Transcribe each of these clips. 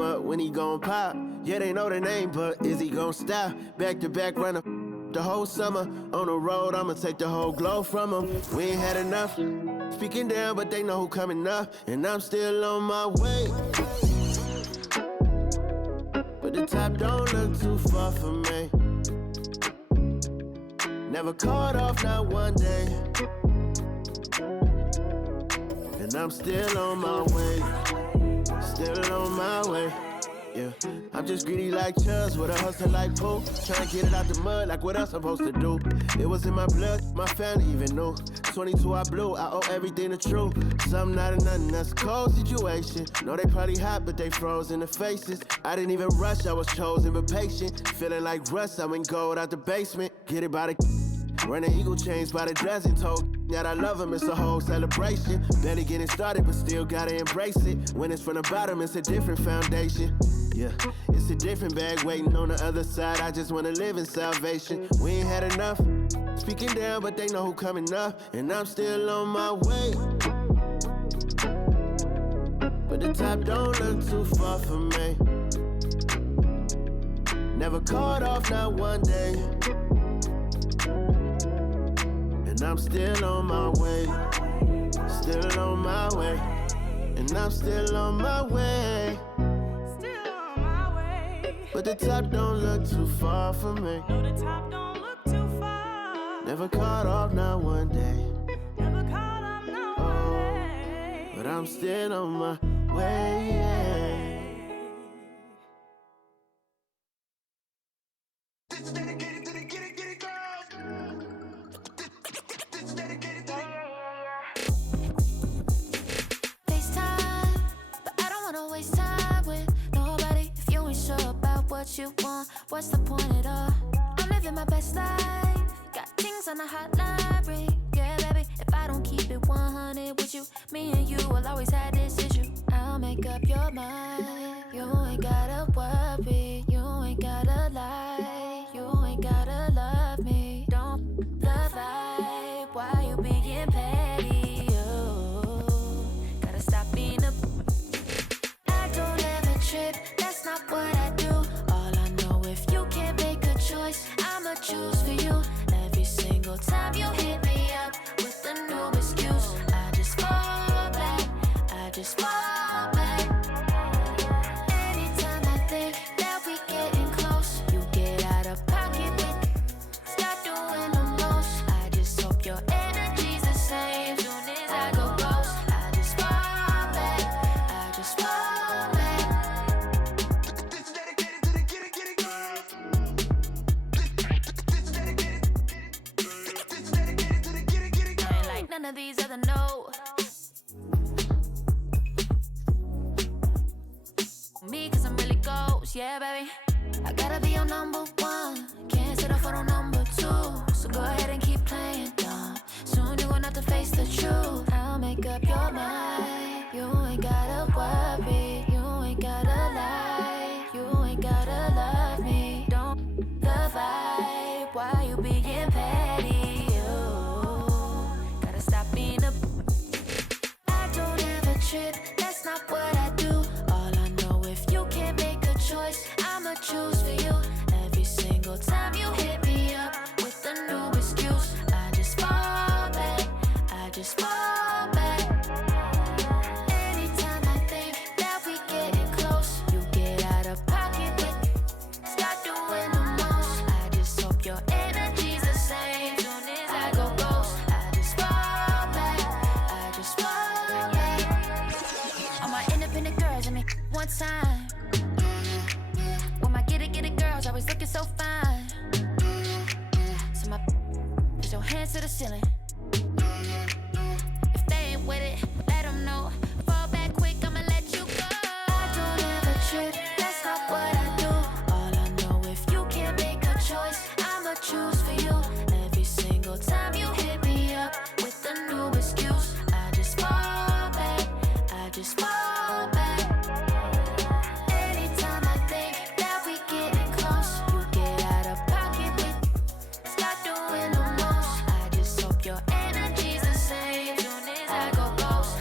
up when he gon' pop. Yeah, they know the name, but is he gon' stop? Back to back runner the whole summer. On the road, I'ma take the whole glow from him. We ain't had enough. Speaking down, but they know who coming up. And I'm still on my way. But the top don't look too far for me. Never caught off, not one day. And I'm still on my way. Still on my way. Yeah, I'm just greedy like Chubbs with a hustle like Pooh. Trying to get it out the mud like what else I'm supposed to do. It was in my blood, my family even knew. 22 I blew, I owe everything to true. Something out of nothing, that's a cold situation. Know they probably hot, but they froze in the faces. I didn't even rush, I was chosen but patient. Feeling like Russ, I went gold out the basement. Get it by the running eagle chains by the dozen. Told that I love him, it's a whole celebration. Barely getting started, but still gotta embrace it. When it's from the bottom, it's a different foundation. Yeah, it's a different bag waiting on the other side. I just wanna live in salvation. We ain't had enough. Speaking down, but they know who coming up. And I'm still on my way. But the top don't look too far for me. Never caught off, not one day. And I'm still on my way. Still on my way. And I'm still on my way. But the top don't look too far for me. No, the top don't look too far. Never caught off, not one day. Never caught off, not one day. But I'm still on my way. This is dedicated to the get it girls. This is dedicated to the FaceTime, but I don't wanna waste time with nobody if you ain't sure about what you want. What's the point at all? I'm living my best life. Got things on the hotline ring. Yeah, baby, if I don't keep it 100 with you, me and you will always have this issue. I'll make up your mind. You ain't gotta worry. You ain't gotta lie. You ain't gotta love me. Don't the vibe. Why you being petty? You gotta stop being a. I don't ever trip. That's not what I do. All I know, if you can't make a choice, I'ma choose for you. Every single time you hit me up with a new excuse, I just fall back. I just fall back. Anytime I think that we getting close, you get out of pocket with start doing the most. I just hope your energy's the same. Soon as I go ghost, I just fall back. I just fall back. This is dedicated to the get it girls. This is dedicated. This is dedicated to the get it girls. I ain't like none of these other no. Me, cause I'm really ghost, yeah, baby. I gotta be your number one. Can't settle for no number two. So go ahead and keep playing dumb. Soon you're gonna have to face the truth. I'll make up your mind. You ain't gotta worry. You ain't gotta lie. You ain't gotta love me. Don't the vibe. Why you being petty? You gotta stop being a. I don't ever trip. That's not what I do. All I know, if you can't make a choice, I'ma choose for you. Every single time you hit me up with a new excuse, I just fall back. I just fall back. Anytime I think that we getting close, you get out of pocket with start doing the most. I just hope your energy's the same. Soon as I go ghost, I just fall back. I just fall back. All my independent girls, I mean, one time. When my get it girls always looking so fine. So my put your hands to the ceiling. If they ain't with it, let them know. Fall back quick, I'ma let you go. I don't ever trip, that's not what I do. All I know, if you can't make a choice, I'ma choose for you. Every single time you hit me up with a new excuse, I just fall back. I just fall back. Anytime I think that we getting close, you get out of pocket with start doing the most. I just hope your energy's the same. Soon as I go ghost,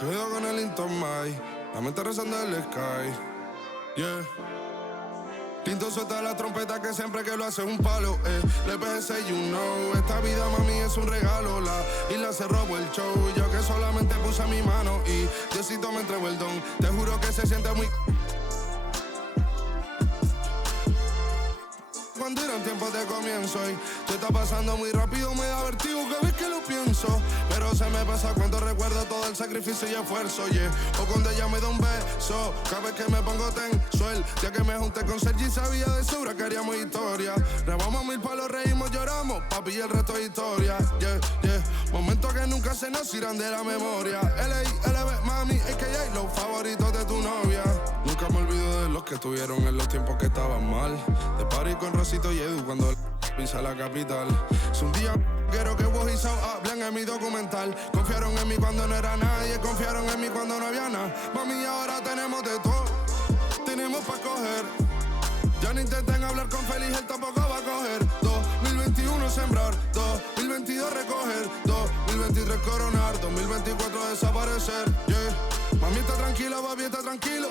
Cuidado con el Intomai, la mente rezando el sky. Yeah. Tinto suelta la trompeta que siempre que lo hace es un palo. Le pensé, you know, esta vida mami es un regalo. La isla se robó el show, yo que solamente puse mi mano y Diosito me entregó el don. Te juro que se siente muy... Cuando eran tiempos de comienzo y te está pasando muy rápido, me da vertigo cada vez que lo pienso. Pero se me pasa cuando recuerdo todo el sacrificio y esfuerzo, yeah. O cuando ella me da un beso, cada vez que me pongo tenso. El día que me junté con Sergi sabía de sobra que haríamos historia. Rebamos 1000 palos, reímos, lloramos, papi, y el resto es historia, yeah, yeah. Momentos que nunca se nos irán de la memoria. LB, mami, a.k.a. los favoritos de tu novia. Nunca me olvido de los que tuvieron en los tiempos que estaban mal. De party con Rosito y Edu cuando pisa la capital. Es un día quiero que vos y Sao hablen en mi documental. Confiaron en mí cuando no era nadie, confiaron en mí cuando no había nada. Mami, ahora tenemos de todo, tenemos pa' coger. Ya no intenten hablar con Feliz, él tampoco va a coger. 2021 sembrar, 2022 recoger, 2023 coronar, 2024 desaparecer, yeah. Mami está tranquila, papi está tranquilo.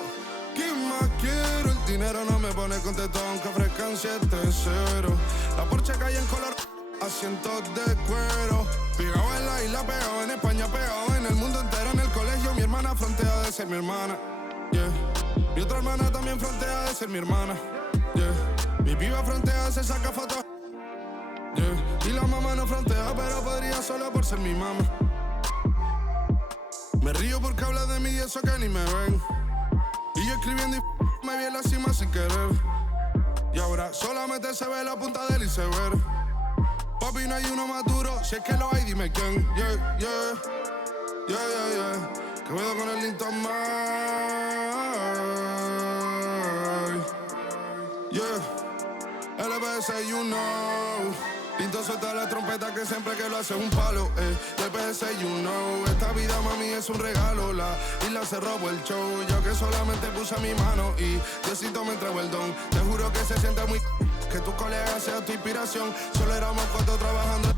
¿Qué más quiero? El dinero no me pone contento aunque ofrezcan 7-0. La Porsche cae en color, asientos de cuero. Pegado en la isla, pegado en España, pegado en el mundo entero. En el colegio mi hermana frontea de ser mi hermana, yeah. Mi otra hermana también frontea de ser mi hermana, yeah. Mi piba frontea, se saca fotos, yeah. Y la mamá no frontea, pero podría solo por ser mi mamá. Me río porque habla de mí y eso que ni me ven. Y yo escribiendo y me vi en la cima sin querer. Y ahora solamente se ve la punta del iceberg. Papi, no hay uno más duro, si es que lo hay, dime quién. Yeah, yeah, yeah, yeah, yeah. Que cuido con el Intomai. Yeah, LBS, you know. Pinto suelta la trompeta que siempre que lo hace es un palo, LBS, you know. Esta vida, mami, es un regalo. La isla se robó el show, yo que solamente puse mi mano y Diosito me entregó el don. Te juro que se siente muy... que tu colega sea tu inspiración. Solo éramos 4 trabajando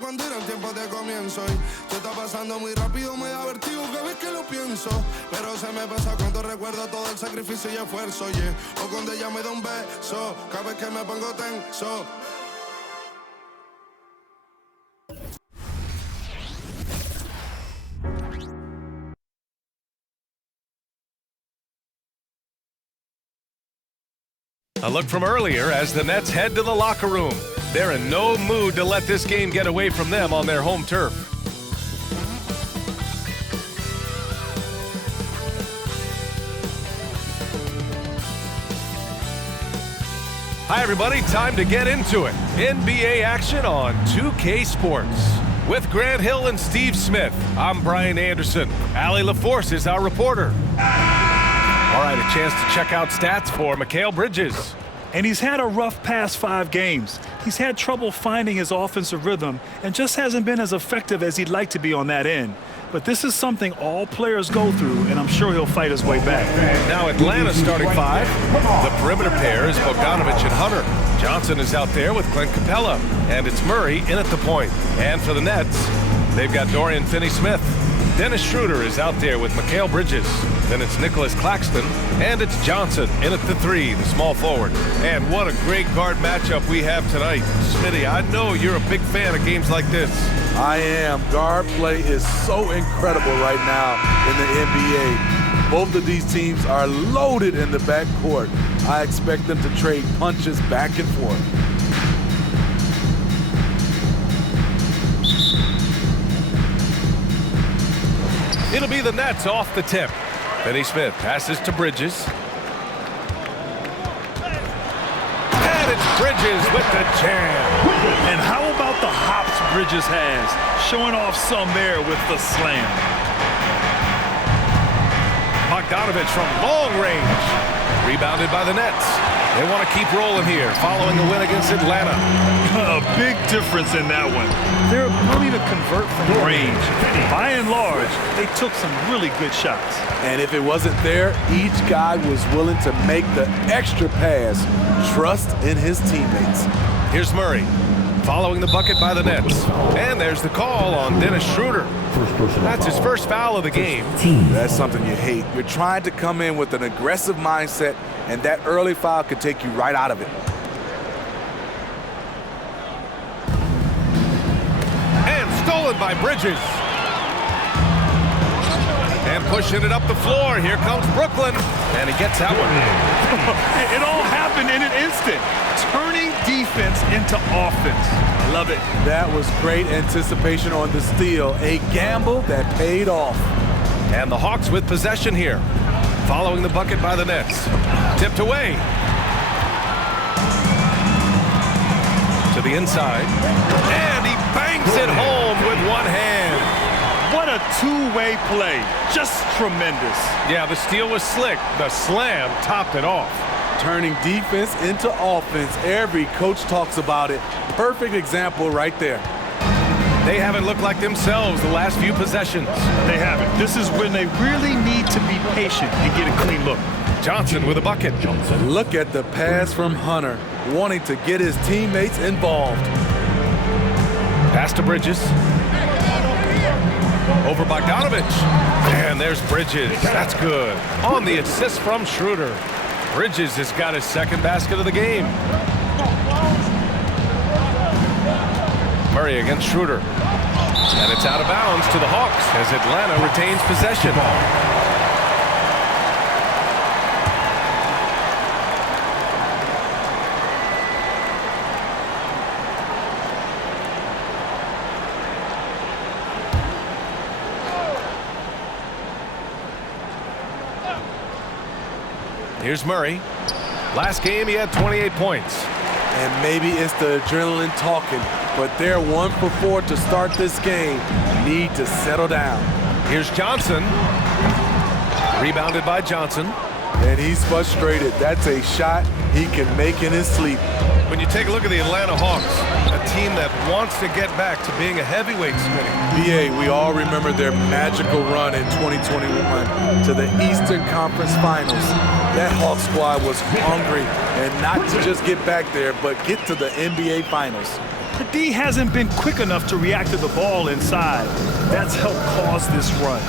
cuando eran tiempos de comienzo y te está pasando muy rápido, me da vertigo cada vez que lo pienso. Pero se me pasa cuando recuerdo todo el sacrificio y esfuerzo, yeah. O cuando ella me da un beso, cada vez que me pongo tenso. A look from earlier as the Nets head to the locker room. They're in no mood to let this game get away from them on their home turf. Hi, everybody. Time to get into it. NBA action on 2K Sports. With Grant Hill and Steve Smith, I'm Brian Anderson. Allie LaForce is our reporter. All right, a chance to check out stats for Mikal Bridges. And he's had a rough past 5 games. He's had trouble finding his offensive rhythm and just hasn't been as effective as he'd like to be on that end. But this is something all players go through, and I'm sure he'll fight his way back. Now Atlanta's starting 5. The perimeter pair is Bogdanovich and Hunter. Johnson is out there with Clint Capella. And it's Murray in at the point. And for the Nets, they've got Dorian Finney-Smith. Dennis Schroeder is out there with Mikal Bridges. Then it's Nicholas Claxton, and it's Johnson in at the 3, the small forward. And what a great guard matchup we have tonight. Smitty, I know you're a big fan of games like this. I am. Guard play is so incredible right now in the NBA. Both of these teams are loaded in the backcourt. I expect them to trade punches back and forth. It'll be the Nets off the tip. Finney-Smith passes to Bridges. And it's Bridges with the jam. And how about the hops Bridges has? Showing off some there with the slam. Bogdanovich from long range. Rebounded by the Nets. They want to keep rolling here following the win against Atlanta. A big difference in that one. Their ability to convert from range. By and large, they took some really good shots. And if it wasn't there, each guy was willing to make the extra pass. Trust in his teammates. Here's Murray. following the bucket by the Nets. And there's the call on Dennis Schroeder. That's his first foul of the game. That's something you hate. You're trying to come in with an aggressive mindset, and that early foul could take you right out of it. And stolen by Bridges. And pushing it up the floor. Here comes Brooklyn. And he gets that one. It all happened in an instant. Turning defense into offense. I love it. That was great anticipation on the steal. A gamble that paid off. And the Hawks with possession here. Following the bucket by the Nets. Tipped away. To the inside. And he banks it home with one hand. What a two-way play. Just tremendous. Yeah, the steal was slick. The slam topped it off. Turning defense into offense. Every coach talks about it. Perfect example right there. They haven't looked like themselves the last few possessions. They haven't. This is when they really need to be patient and get a clean look. Johnson with a bucket. Look at the pass from Hunter, wanting to get his teammates involved. Pass to Bridges. Over Bogdanovich. And there's Bridges. That's good. On the assist from Schroeder. Bridges has got his second basket of the game. Murray against Schroeder. And it's out of bounds to the Hawks as Atlanta retains possession. Here's Murray. Last game, he had 28 points. And maybe it's the adrenaline talking, but they're 1 for 4 to start this game. Need to settle down. Here's Johnson. Rebounded by Johnson. And he's frustrated. That's a shot he can make in his sleep. When you take a look at the Atlanta Hawks, a team that wants to get back to being a heavyweight, Smitty. BA, we all remember their magical run in 2021 to the Eastern Conference Finals. That Hawk squad was hungry, and not to just get back there, but get to the NBA Finals. The D hasn't been quick enough to react to the ball inside. That's helped cause this run.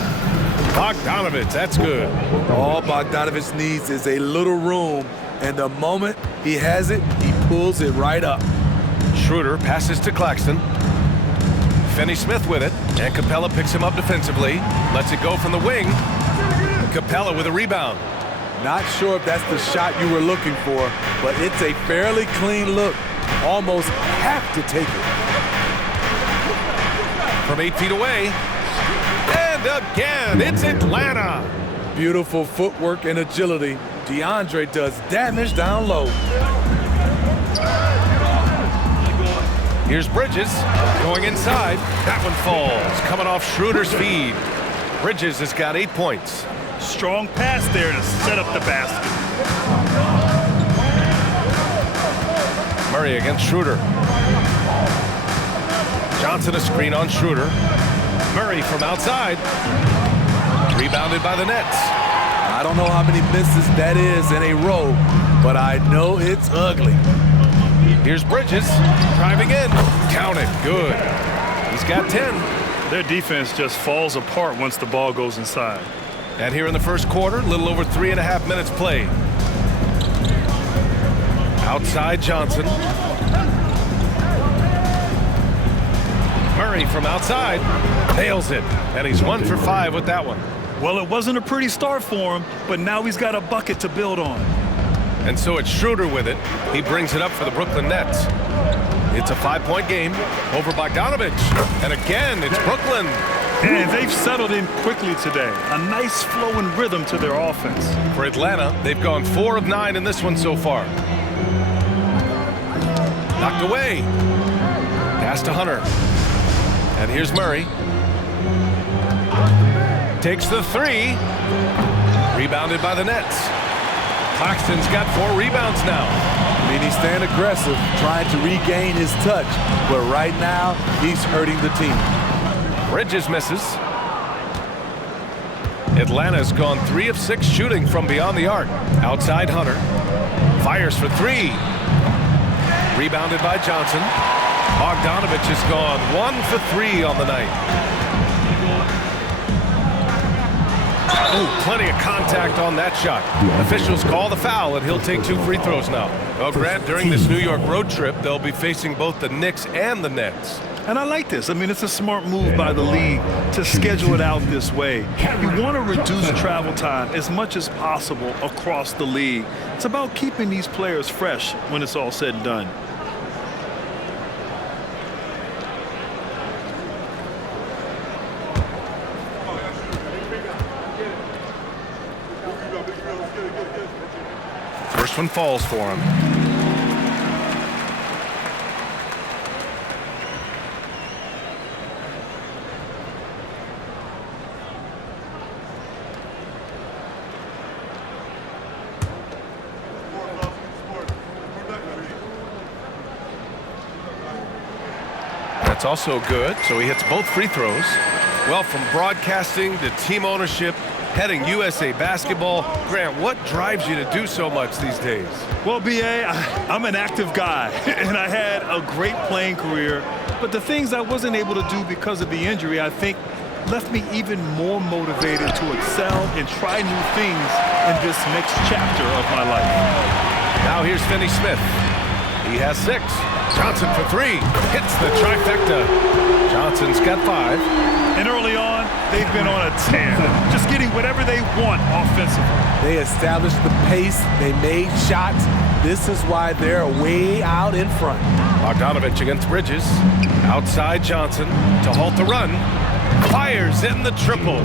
Bogdanovich, that's good. All Bogdanovich needs is a little room, and the moment he has it, he pulls it right up. Schroeder passes to Claxton. Finney-Smith with it, and Capella picks him up defensively. Lets it go from the wing. Capella with a rebound. Not sure if that's the shot you were looking for, but it's a fairly clean look. Almost have to take it. From 8 feet away. And again, it's Atlanta. Beautiful footwork and agility. DeAndre does damage down low. Here's Bridges going inside. That one falls, coming off Schroeder's feed. Bridges has got 8 points. Strong pass there to set up the basket. Murray against Schroeder. Johnson a screen on Schroeder. Murray from outside. Rebounded by the Nets. I don't know how many misses that is in a row, but I know it's ugly. Here's Bridges driving in. Count it. Good. He's got 10. Their defense just falls apart once the ball goes inside. And here in the first quarter, a little over 3.5 minutes played. Outside Johnson. Murray from outside nails it, and he's 1 for 5 with that one. Well, it wasn't a pretty start for him, but now he's got a bucket to build on. And so it's Schroeder with it. He brings it up for the Brooklyn Nets. It's a 5-point game over Bogdanovich. And again, it's Brooklyn. And they've settled in quickly today. A nice flowing rhythm to their offense. For Atlanta, they've gone 4 of 9 in this one so far. Knocked away. Pass to Hunter. And here's Murray. Takes the 3. Rebounded by the Nets. Claxton's got 4 rebounds now. I mean, he's staying aggressive, trying to regain his touch. But right now, he's hurting the team. Bridges misses. Atlanta's gone 3 of 6 shooting from beyond the arc. Outside Hunter. Fires for 3. Rebounded by Johnson. Bogdanovich has gone 1 for 3 on the night. Ooh, plenty of contact on that shot. Officials call the foul, and he'll take 2 free throws now. Well, Grant, during this New York road trip, they'll be facing both the Knicks and the Nets. And I like this. I mean, it's a smart move by the league to schedule it out this way. You want to reduce travel time as much as possible across the league. It's about keeping these players fresh when it's all said and done. First one falls for him. That's also good, so he hits both free throws. Well, from broadcasting to team ownership, heading USA basketball, Grant, what drives you to do so much these days? Well, B.A., I'm an active guy, and I had a great playing career, but the things I wasn't able to do because of the injury, I think, left me even more motivated to excel and try new things in this next chapter of my life. Now here's Finney Smith. He has 6. Johnson for 3. Hits the trifecta. Johnson's got 5. And early on, they've been on a tear, just getting whatever they want offensively. They established the pace. They made shots. This is why they're way out in front. Bogdanovich against Bridges. Outside Johnson to halt the run. Fires in the triple.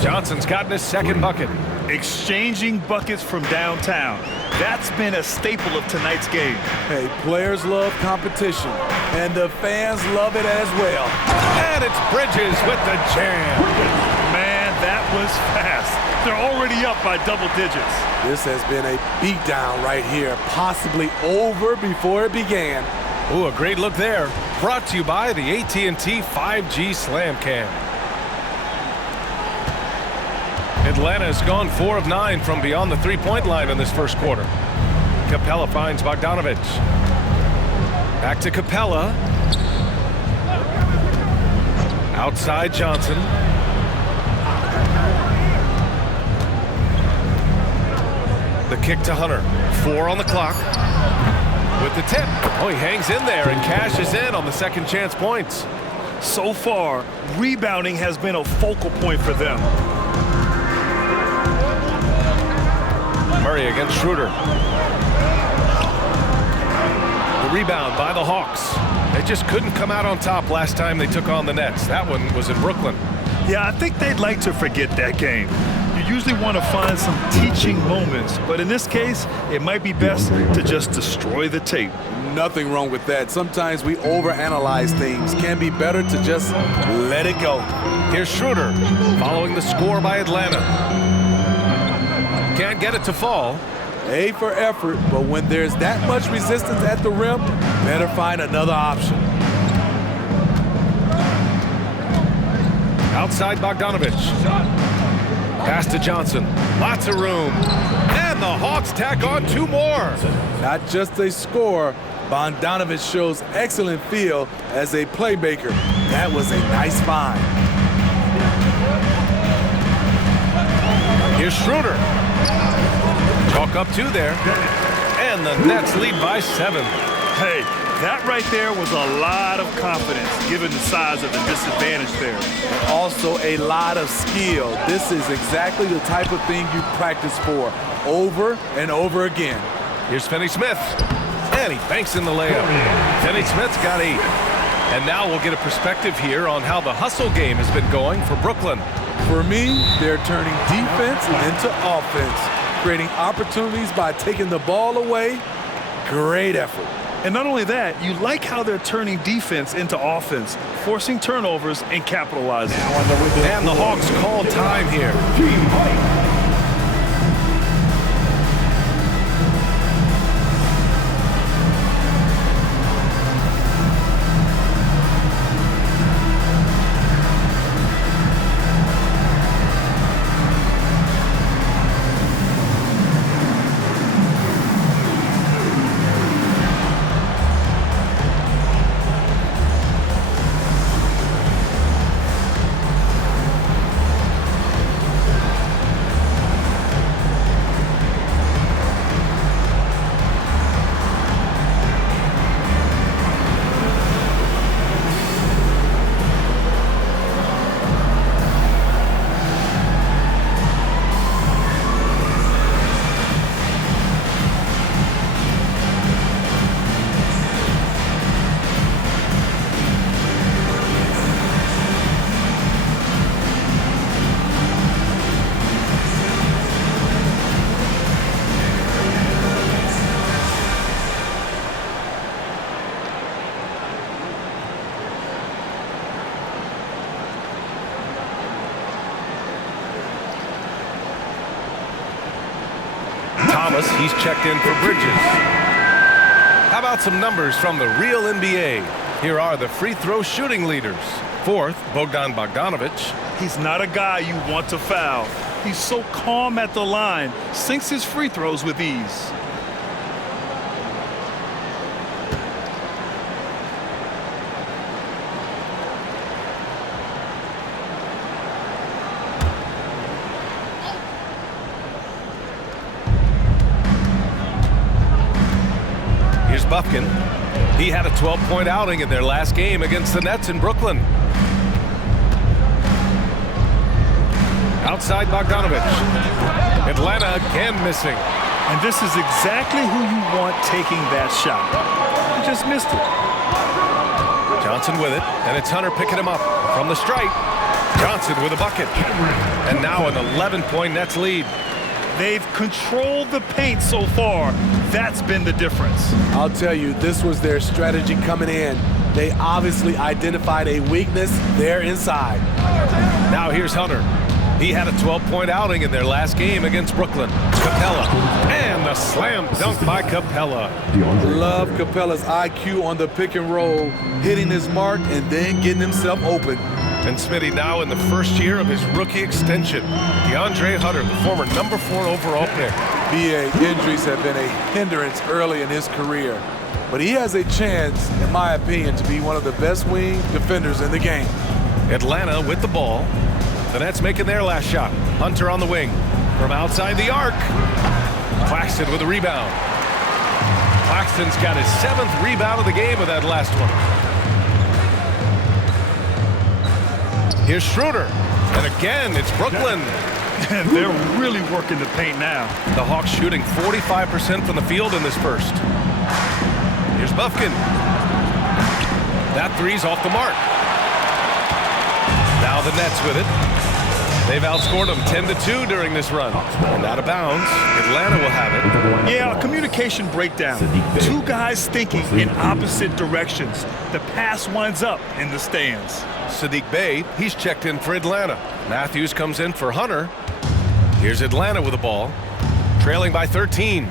Johnson's gotten his 2nd bucket. Exchanging buckets from downtown. That's been a staple of tonight's game. Hey, players love competition, and the fans love it as well. And it's Bridges with the jam. Man, that was fast. They're already up by double digits. This has been a beatdown right here, possibly over before it began. Ooh, a great look there. Brought to you by the AT&T 5G Slam Cam. Atlanta's gone 4 of 9 from beyond the 3-point line in this first quarter. Capella finds Bogdanovich. Back to Capella. Outside Johnson. The kick to Hunter. 4 on the clock. With the tip. Oh, he hangs in there and cashes in on the second chance points. So far, rebounding has been a focal point for them. Murray against Schroeder. The rebound by the Hawks. They just couldn't come out on top last time they took on the Nets. That one was in Brooklyn. Yeah, I think they'd like to forget that game. You usually want to find some teaching moments, but in this case, it might be best to just destroy the tape. Nothing wrong with that. Sometimes we overanalyze things. Can be better to just let it go. Here's Schroeder following the score by Atlanta. Can't get it to fall. A for effort, but when there's that much resistance at the rim, better find another option. Outside Bogdanovich. Pass to Johnson. Lots of room. And the Hawks tack on 2 more. Not just a score, Bogdanovich shows excellent feel as a playmaker. That was a nice find. Here's Schroeder. Chalk up 2 there. And the Nets lead by 7. Hey, that right there was a lot of confidence given the size of the disadvantage there. And also a lot of skill. This is exactly the type of thing you practice for over and over again. Here's Finney Smith. And he banks in the layup. Finney Smith's got 8. And now we'll get a perspective here on how the hustle game has been going for Brooklyn. For me, they're turning defense into offense, creating opportunities by taking the ball away. Great effort. And not only that, you like how they're turning defense into offense, forcing turnovers and capitalizing. And the Hawks call time here. Thomas, he's checked in for Bridges. How about some numbers from the real NBA? Here are the free throw shooting leaders. Fourth, Bogdan Bogdanovic. He's not a guy you want to foul. He's so calm at the line, sinks his free throws with ease. Here's Buffkin. He had a 12-point outing in their last game against the Nets in Brooklyn. Outside Bogdanovic. Atlanta again missing. And this is exactly who you want taking that shot. He just missed it. Johnson with it, and it's Hunter picking him up from the stripe. Johnson with a bucket. And now an 11-point Nets lead. They've controlled the paint so far. That's been the difference. I'll tell you, this was their strategy coming in. They obviously identified a weakness there inside. Now here's Hunter. He had a 12-point outing in their last game against Brooklyn. Capella. And the slam dunk by Capella. Love Capella's IQ on the pick and roll, hitting his mark and then getting himself open. And Smitty now in the first year of his rookie extension. DeAndre Hunter, the former number 4 overall pick. BA, injuries have been a hindrance early in his career. But he has a chance, in my opinion, to be one of the best wing defenders in the game. Atlanta with the ball. The Nets making their last shot. Hunter on the wing. From outside the arc. Claxton with a rebound. Claxton's got his 7th rebound of the game with that last one. Here's Schroeder. And again, it's Brooklyn. And they're really working the paint now. The Hawks shooting 45% from the field in this first. Here's Buffkin. That three's off the mark. Now the Nets with it. They've outscored them 10-2 during this run. And out of bounds, Atlanta will have it. Yeah, a communication breakdown. Two guys thinking in opposite directions. The pass winds up in the stands. Sadiq Bey, he's checked in for Atlanta. Matthews comes in for Hunter. Here's Atlanta with the ball. Trailing by 13.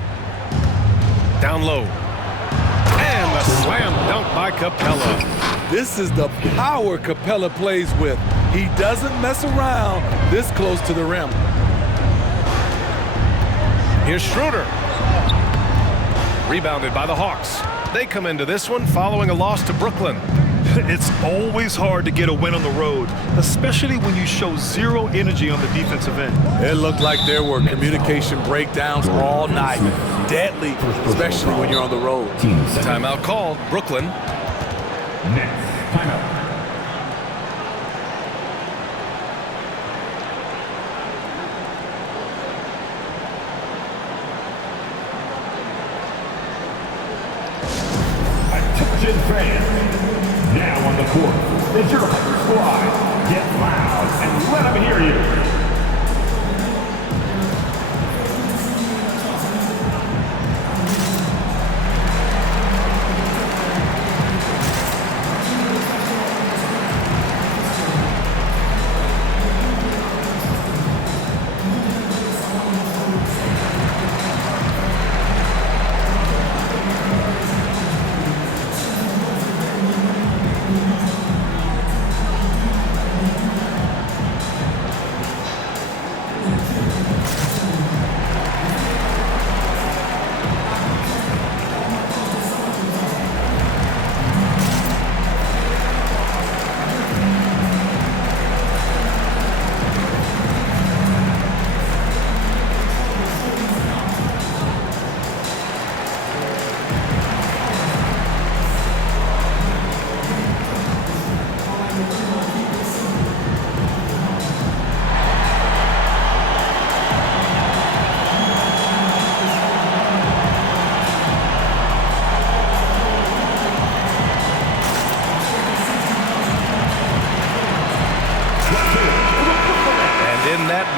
Down low. And the slam dunk by Capella. This is the power Capella plays with. He doesn't mess around this close to the rim. Here's Schroeder. Rebounded by the Hawks. They come into this one following a loss to Brooklyn. It's always hard to get a win on the road, especially when you show zero energy on the defensive end. It looked like there were communication breakdowns all night. Deadly, especially when you're on the road. Timeout called. Brooklyn. Nets, timeout. Attention fans, now on the court is your Hunger squad. Get loud and let them hear you.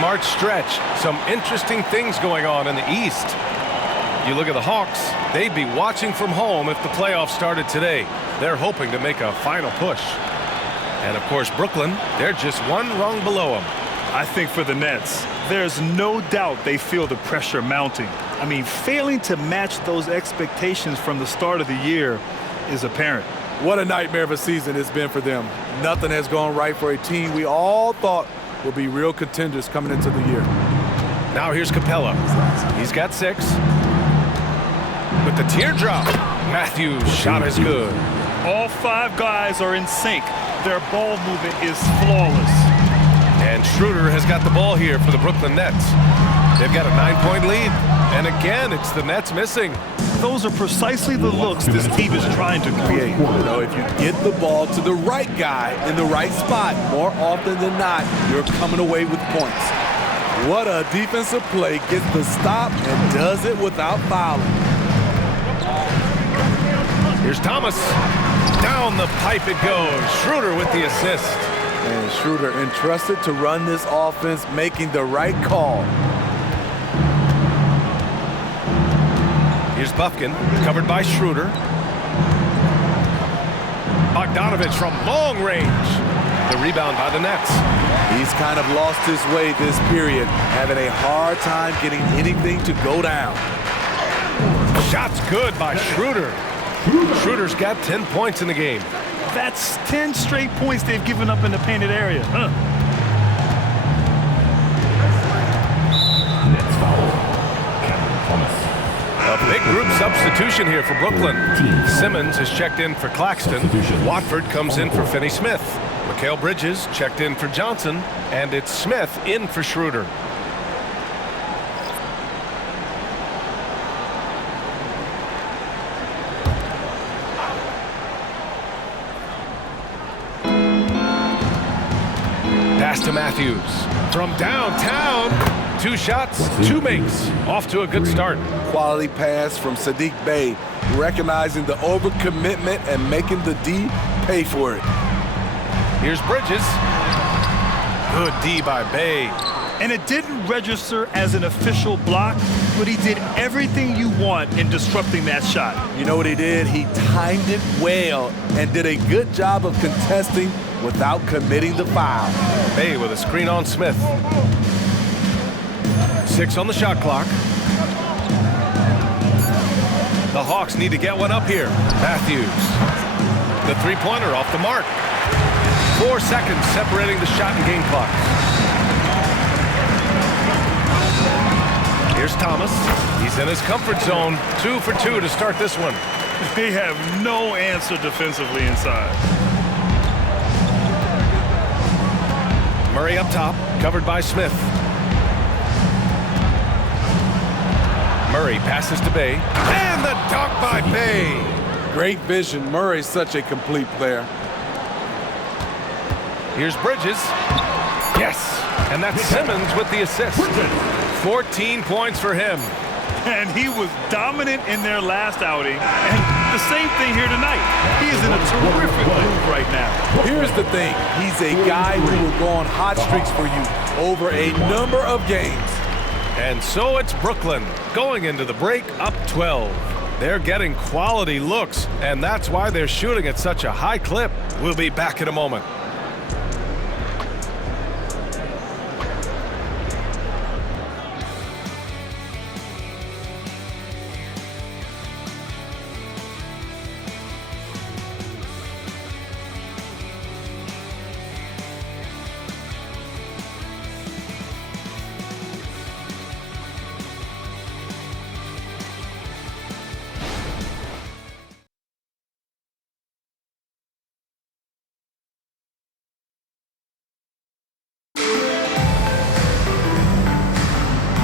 March stretch, some interesting things going on in the East. You look at the Hawks, they'd be watching from home if the playoffs started today. They're hoping to make a final push. And of course, Brooklyn, they're just one rung below them. I think for the Nets, there's no doubt they feel the pressure mounting. I mean, failing to match those expectations from the start of the year is apparent. What a nightmare of a season it's been for them. Nothing has gone right for a team we all thought would be real contenders coming into the year. Now here's Capella. He's got 6. With the teardrop, Matthews' shot is good. All 5 guys are in sync. Their ball movement is flawless. And Schroeder has got the ball here for the Brooklyn Nets. They've got a 9-point lead. And again, it's the Nets missing. Those are precisely the looks this team is trying to create. You know, if you get the ball to the right guy in the right spot, more often than not, you're coming away with points. What a defensive play. Gets the stop and does it without fouling. Here's Thomas. Down the pipe it goes. Schroeder with the assist. And Schroeder entrusted to run this offense, making the right call. Here's Buffkin, covered by Schroeder. Bogdanovich from long range. The rebound by the Nets. He's kind of lost his way this period, having a hard time getting anything to go down. Shot's good by Schroeder. Schroeder's got 10 points in the game. That's 10 straight points they've given up in the painted area. Nets foul. Cameron Thomas. A big group substitution here for Brooklyn. Simmons has checked in for Claxton. Watford comes in for Finney Smith. Mikal Bridges checked in for Johnson. And it's Smith in for Schroeder. Pass to Matthews. From downtown. 2 shots, 2 makes. Off to a good start. Quality pass from Sadiq Bey, recognizing the overcommitment and making the D pay for it. Here's Bridges. Good D by Bey. And it didn't register as an official block, but he did everything you want in disrupting that shot. You know what he did? He timed it well and did a good job of contesting without committing the foul. Bey with a screen on Smith. 6 on the shot clock. The Hawks need to get one up here. Matthews. The 3-pointer off the mark. 4 seconds separating the shot and game clock. Here's Thomas. He's in his comfort zone. 2 for 2 to start this one. They have no answer defensively inside. Murray up top, covered by Smith. Murray passes to Bey. And the dunk by Bey. Great vision. Murray's such a complete player. Here's Bridges. Yes. And that's Simmons with the assist. 14 points for him. And he was dominant in their last outing. And the same thing here tonight. He is in a terrific move right now. Here's the thing. He's a guy who will go on hot streaks for you over a number of games. And so it's Brooklyn going into the break up 12. They're getting quality looks, and that's why they're shooting at such a high clip. We'll be back in a moment.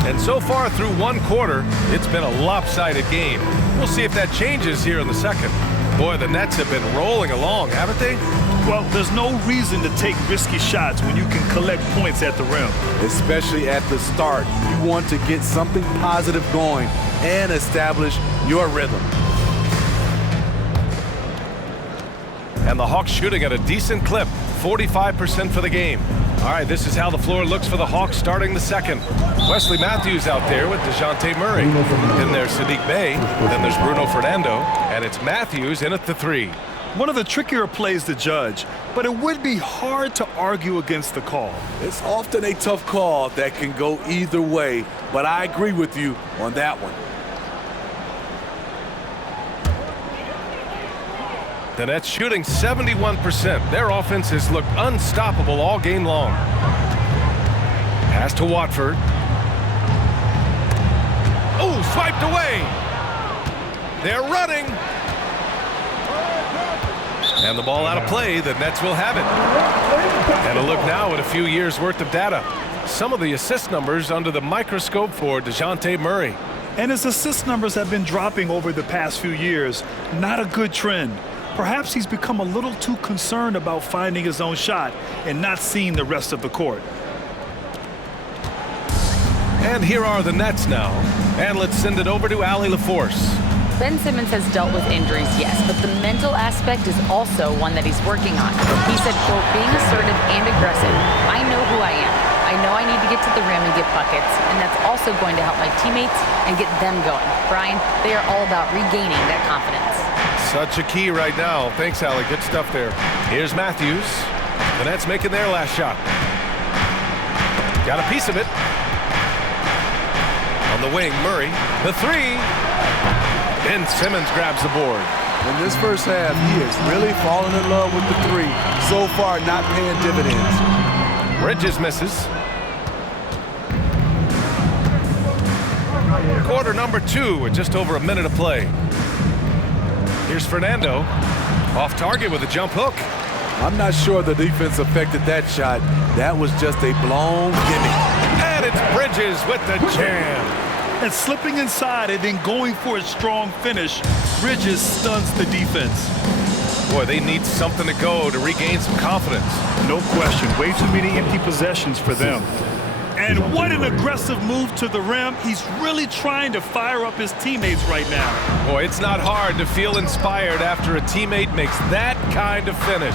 And so far through one quarter, it's been a lopsided game. We'll see if that changes here in the second. Boy, the Nets have been rolling along, haven't they? Well, there's no reason to take risky shots when you can collect points at the rim. Especially at the start. You want to get something positive going and establish your rhythm. And the Hawks shooting at a decent clip, 45% for the game. All right, this is how the floor looks for the Hawks starting the second. Wesley Matthews out there with Dejounte Murray. Then there's Saddiq Bey. Then there's Bruno Fernando. And it's Matthews in at the 3. One of the trickier plays to judge, but it would be hard to argue against the call. It's often a tough call that can go either way, but I agree with you on that one. The Nets shooting 71%. Their offense has looked unstoppable all game long. Pass to Watford. Oh, swiped away. They're running. And the ball out of play. The Nets will have it. And a look now at a few years' worth of data. Some of the assist numbers under the microscope for Dejounte Murray. And his assist numbers have been dropping over the past few years. Not a good trend. Perhaps he's become a little too concerned about finding his own shot and not seeing the rest of the court. And here are the Nets now. And let's send it over to Allie LaForce. Ben Simmons has dealt with injuries, yes, but the mental aspect is also one that he's working on. He said, quote, being assertive and aggressive, I know who I am. I know I need to get to the rim and get buckets, and that's also going to help my teammates and get them going. Brian, they are all about regaining that confidence. Such a key right now. Thanks, Allie. Good stuff there. Here's Matthews. The Nets making their last shot. Got a piece of it. On the wing, Murray. The 3. Ben Simmons grabs the board. In this first half, he is really falling in love with the 3. So far, not paying dividends. Bridges misses. Quarter number 2 with just over a minute of play. Here's Fernando. Off target with a jump hook. I'm not sure the defense affected that shot. That was just a blown gimme. And it's Bridges with the jam. And slipping inside and then going for a strong finish, Bridges stuns the defense. Boy, they need something to go to regain some confidence. No question. Way too many empty possessions for them. And what an aggressive move to the rim. He's really trying to fire up his teammates right now. Boy, it's not hard to feel inspired after a teammate makes that kind of finish.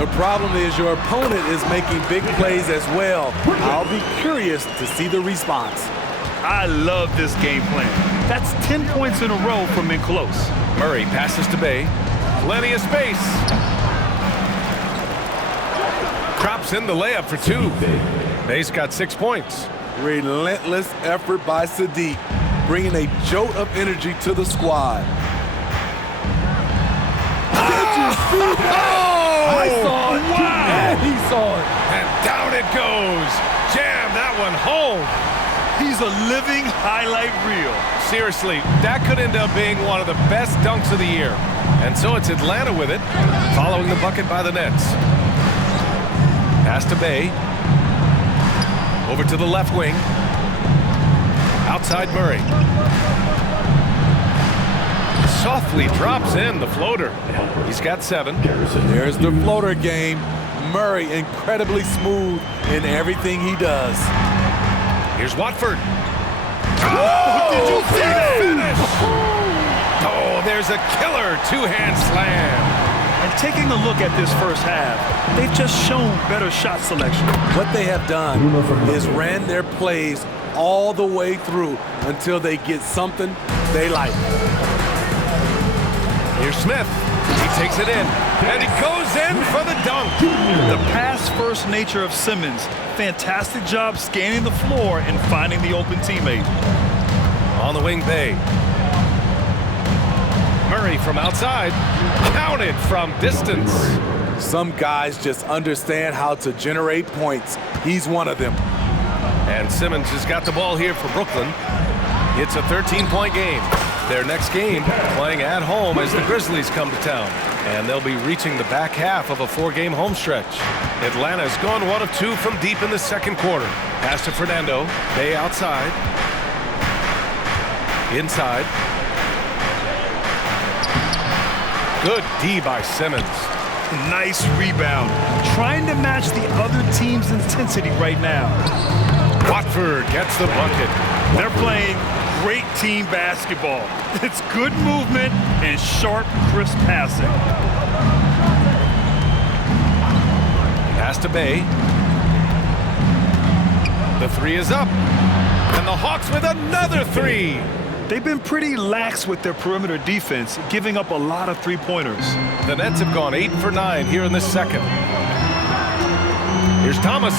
The problem is your opponent is making big plays as well. I'll be curious to see the response. I love this game plan. That's 10 points in a row from in close. Murray passes to Bey. Plenty of space. Drops in the layup for 2. Bey's got 6 points. Relentless effort by Saddiq, bringing a jolt of energy to the squad. Did you see that? I saw it. Wow. And he saw it. And down it goes. Jam that one home. He's a living highlight reel. Seriously, that could end up being one of the best dunks of the year. And so it's Atlanta with it, following the bucket by the Nets. Pass to Bey. Over to the left wing. Outside Murray. Softly drops in the floater. He's got 7. There's the floater game. Murray incredibly smooth in everything he does. Here's Watford. Oh, did you see that finish? Oh, there's a killer 2-hand slam. And taking a look at this first half, they've just shown better shot selection. What they have done is ran their plays all the way through until they get something they like. Here's Smith. He takes it in, and he goes in for the dunk. The pass-first nature of Simmons. Fantastic job scanning the floor and finding the open teammate. On the wing, Bey. Murray from outside. Counted from distance. Some guys just understand how to generate points. He's one of them. And Simmons has got the ball here for Brooklyn. It's a 13-point game. Their next game playing at home as the Grizzlies come to town. And they'll be reaching the back half of a 4-game home stretch. Atlanta's gone 1 of 2 from deep in the second quarter. Pass to Fernando. Bey outside. Inside. Good D by Simmons. Nice rebound. Trying to match the other team's intensity right now. Watford gets the bucket. They're playing great team basketball. It's good movement and sharp, crisp passing. Pass to Bey. The three is up. And the Hawks with another three. They've been pretty lax with their perimeter defense, giving up a lot of three-pointers. The Nets have gone 8 for 9 here in the second. Here's Thomas.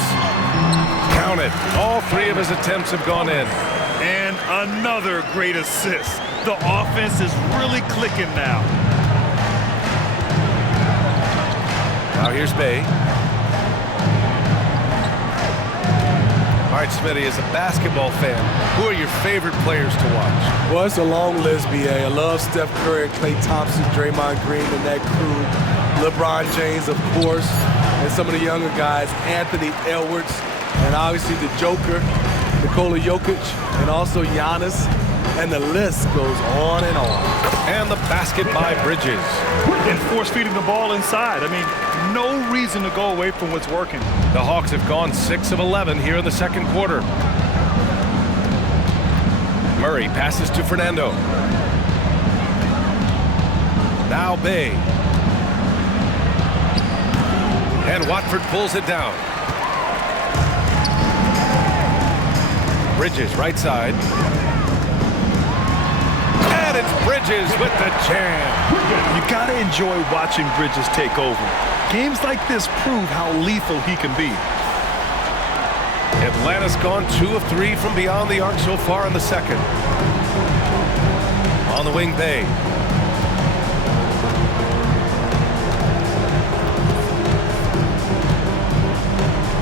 Count it. All three of his attempts have gone in. And another great assist. The offense is really clicking now. Now here's Bay. All right, Smitty, as a basketball fan, who are your favorite players to watch? Well, it's a long list, B.A. I love Steph Curry, Klay Thompson, Draymond Green, and that crew. LeBron James, of course, and some of the younger guys, Anthony Edwards, and obviously the Joker, Nikola Jokic, and also Giannis, and the list goes on and on. And the basket by Bridges. And force-feeding the ball inside. I mean, no reason to go away from what's working. The Hawks have gone 6 of 11 here in the second quarter. Murray passes to Fernando. Now Bay. And Watford pulls it down. Bridges, right side. And it's Bridges with the jam. You got to enjoy watching Bridges take over. Games like this prove how lethal he can be. Atlanta's gone 2 of 3 from beyond the arc so far in the second. On the wing, Bay.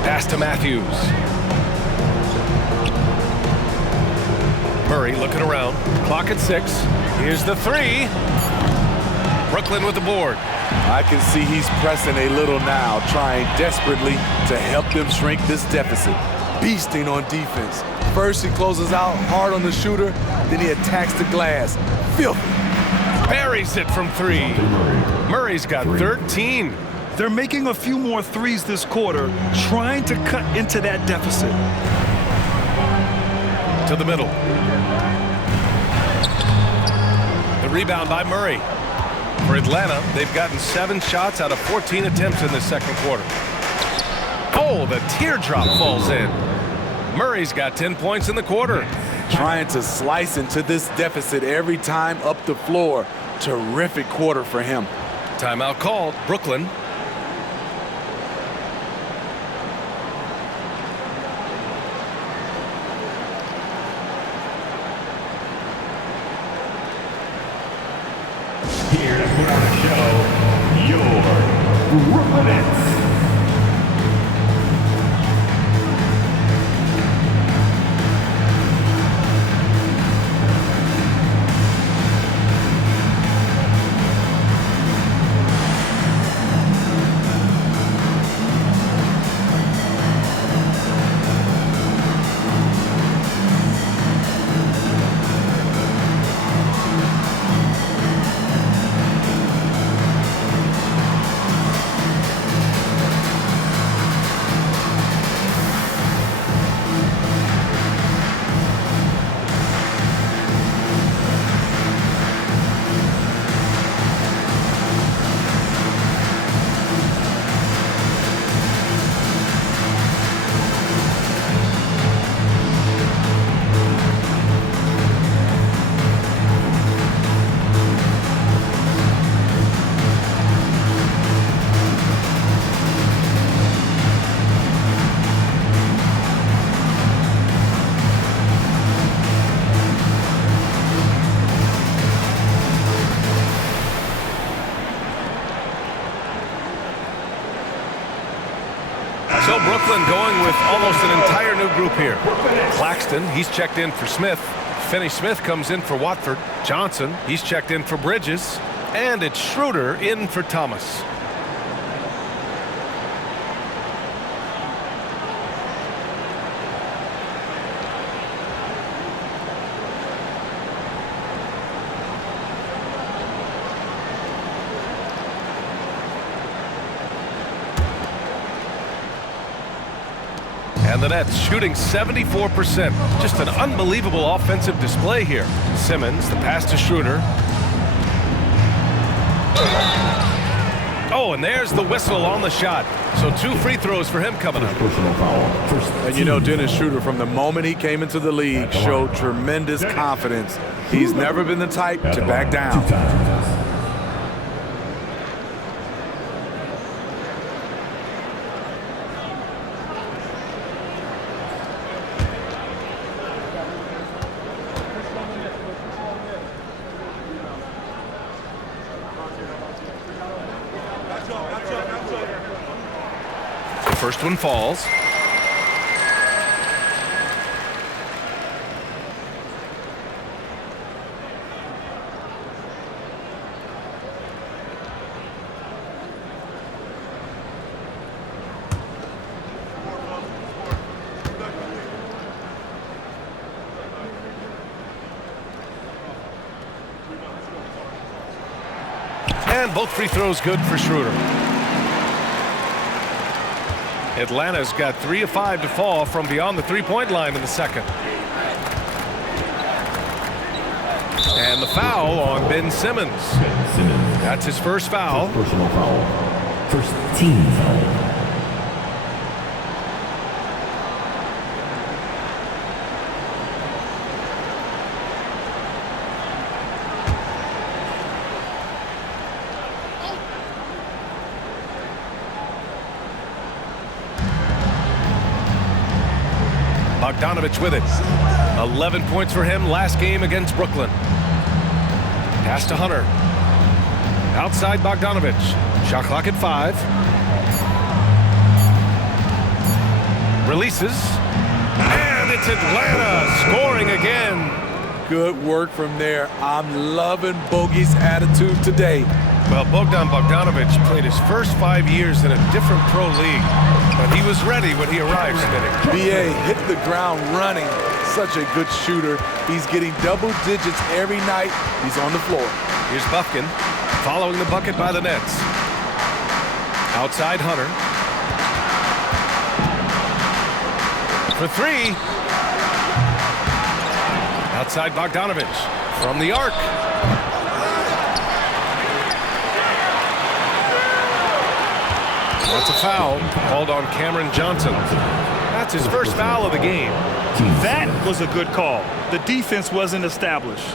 Pass to Matthews. Murray looking around. Clock at 6. Here's the three. Brooklyn with the board. I can see he's pressing a little now, trying desperately to help them shrink this deficit. Beasting on defense. First he closes out hard on the shooter, then he attacks the glass. Filthy. Buries it from 3. Murray's got 13. They're making a few more threes this quarter, trying to cut into that deficit. To the middle. The rebound by Murray. For Atlanta, they've gotten 7 shots out of 14 attempts in the second quarter. Oh, the teardrop falls in. Murray's got 10 points in the quarter. Trying to slice into this deficit every time up the floor. Terrific quarter for him. Timeout called. Brooklyn. Here to put on the show, your Brooklyn Nets. So Brooklyn going with almost an entire new group here. Claxton, he's checked in for Smith. Finney-Smith comes in for Watford. Johnson, he's checked in for Bridges. And it's Schroeder in for Thomas. And the Nets shooting 74%. Just an unbelievable offensive display here. Simmons, the pass to Schroeder. Oh, and there's the whistle on the shot. So 2 free throws for him coming up. And you know, Dennis Schroeder, from the moment he came into the league, showed tremendous confidence. He's never been the type to back down. First one falls. And both free throws good for Schroeder. Atlanta's got 3 of 5 to fall from beyond the three-point line in the second. And the foul on Ben Simmons. That's his first foul. Personal foul. First team foul. Bogdanovich with it. 11 points for him last game against Brooklyn. Pass to Hunter. Outside Bogdanovich. Shot clock at 5. Releases. And it's Atlanta scoring again. Good work from there. I'm loving Bogey's attitude today. Well, Bogdan Bogdanovich played his first 5 years in a different pro league, but he was ready when he arrived today. BA hit the ground running. Such a good shooter. He's getting double digits every night he's on the floor. Here's Buffkin following the bucket by the Nets. Outside Hunter. For 3. Outside Bogdanovich from the arc. That's a foul called on Cameron Johnson. That's his first foul of the game. That was a good call. The defense wasn't established.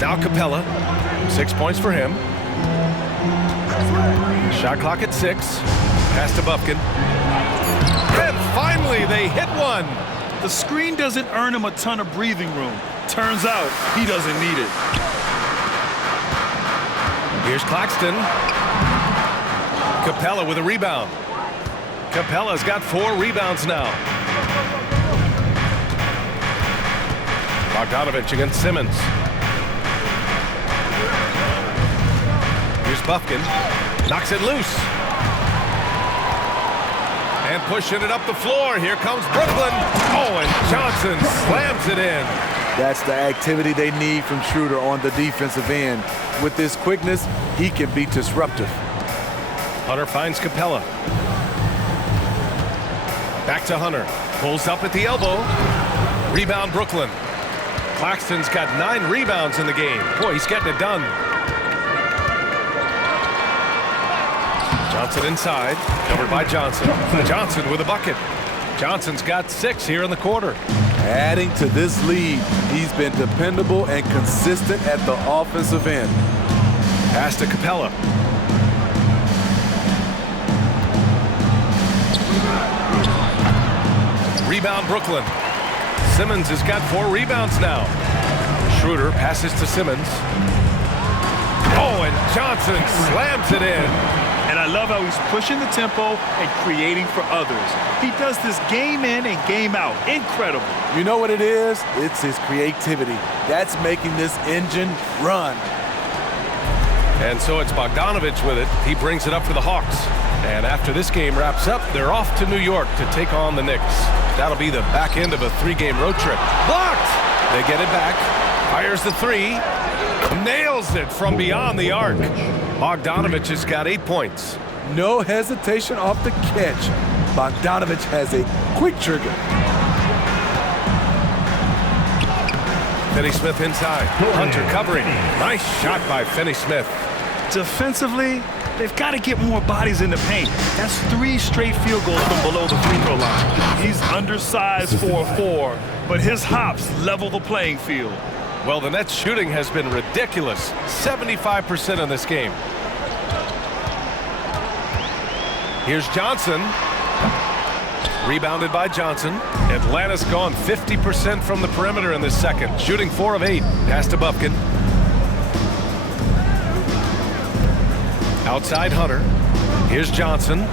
Now Capella, 6 points for him. Shot clock at 6. Pass to Buffkin. And finally, they hit one. The screen doesn't earn him a ton of breathing room. Turns out he doesn't need it. Here's Claxton. Capella with a rebound. Capella's got 4 rebounds now. Bogdanovich against Simmons. Here's Buffkin. Knocks it loose. And pushing it up the floor. Here comes Brooklyn. Oh, and Johnson slams it in. That's the activity they need from Schroeder on the defensive end. With his quickness, he can be disruptive. Hunter finds Capella. Back to Hunter. Pulls up at the elbow. Rebound Brooklyn. Claxton's got 9 rebounds in the game. Boy, he's getting it done. Johnson inside, covered by Johnson. Johnson with a bucket. Johnson's got 6 here in the quarter. Adding to this lead, he's been dependable and consistent at the offensive end. Pass to Capella. Rebound Brooklyn. Simmons has got 4 rebounds now. Schroeder passes to Simmons. Oh, and Johnson slams it in. And I love how he's pushing the tempo and creating for others. He does this game in and game out. Incredible. You know what it is? It's his creativity. That's making this engine run. And so it's Bogdanovich with it. He brings it up for the Hawks. And after this game wraps up, they're off to New York to take on the Knicks. That'll be the back end of a 3-game road trip. Blocked! They get it back. Fires the 3. Nails it from beyond the arc. Bogdanovich has got 8 points. No hesitation off the catch. Bogdanovich has a quick trigger. Finney-Smith inside. Hunter covering. Nice shot by Finney-Smith. Defensively, they've got to get more bodies in the paint. That's 3 straight field goals from below the free throw line. He's undersized for a 4, but his hops level the playing field. Well, the Nets shooting has been ridiculous. 75% in this game. Here's Johnson. Rebounded by Johnson. Atlanta's gone 50% from the perimeter in this second. Shooting 4 of 8. Pass to Bufkin. Outside Hunter. Here's Johnson.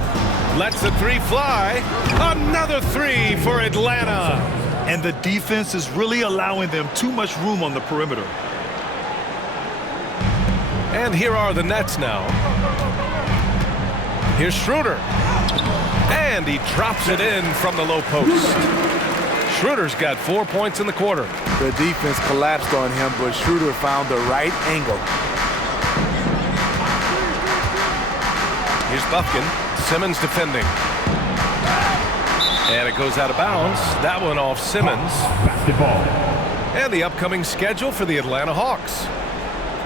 Lets the 3 fly. Another 3 for Atlanta. And the defense is really allowing them too much room on the perimeter. And here are the Nets now. Here's Schroeder. And he drops it in from the low post. Schroeder's got 4 points in the quarter. The defense collapsed on him, but Schroeder found the right angle. Here's Bufkin. Simmons defending. And it goes out of bounds. That one off Simmons. Basketball. And the upcoming schedule for the Atlanta Hawks.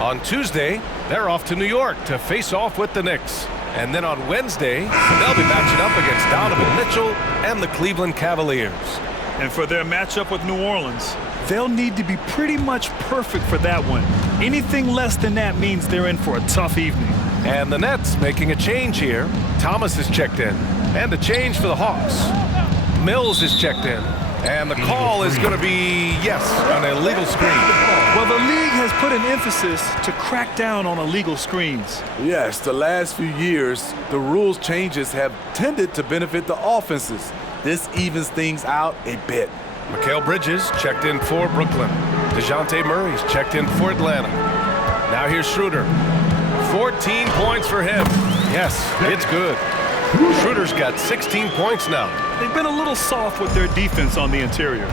On Tuesday, they're off to New York to face off with the Knicks. And then on Wednesday, they'll be matching up against Donovan Mitchell and the Cleveland Cavaliers. And for their matchup with New Orleans, they'll need to be pretty much perfect for that one. Anything less than that means they're in for a tough evening. And the Nets making a change here. Thomas is checked in. And a change for the Hawks. Mills is checked in. And the call is going to be, yes, an illegal screen. Well, the league has put an emphasis to crack down on illegal screens. Yes, the last few years, the rules changes have tended to benefit the offenses. This evens things out a bit. Mikal Bridges checked in for Brooklyn. Dejounte Murray's checked in for Atlanta. Now here's Schroeder. 14 points for him. Yes, it's good. Schroeder's got 16 points now. They've been a little soft with their defense on the interior.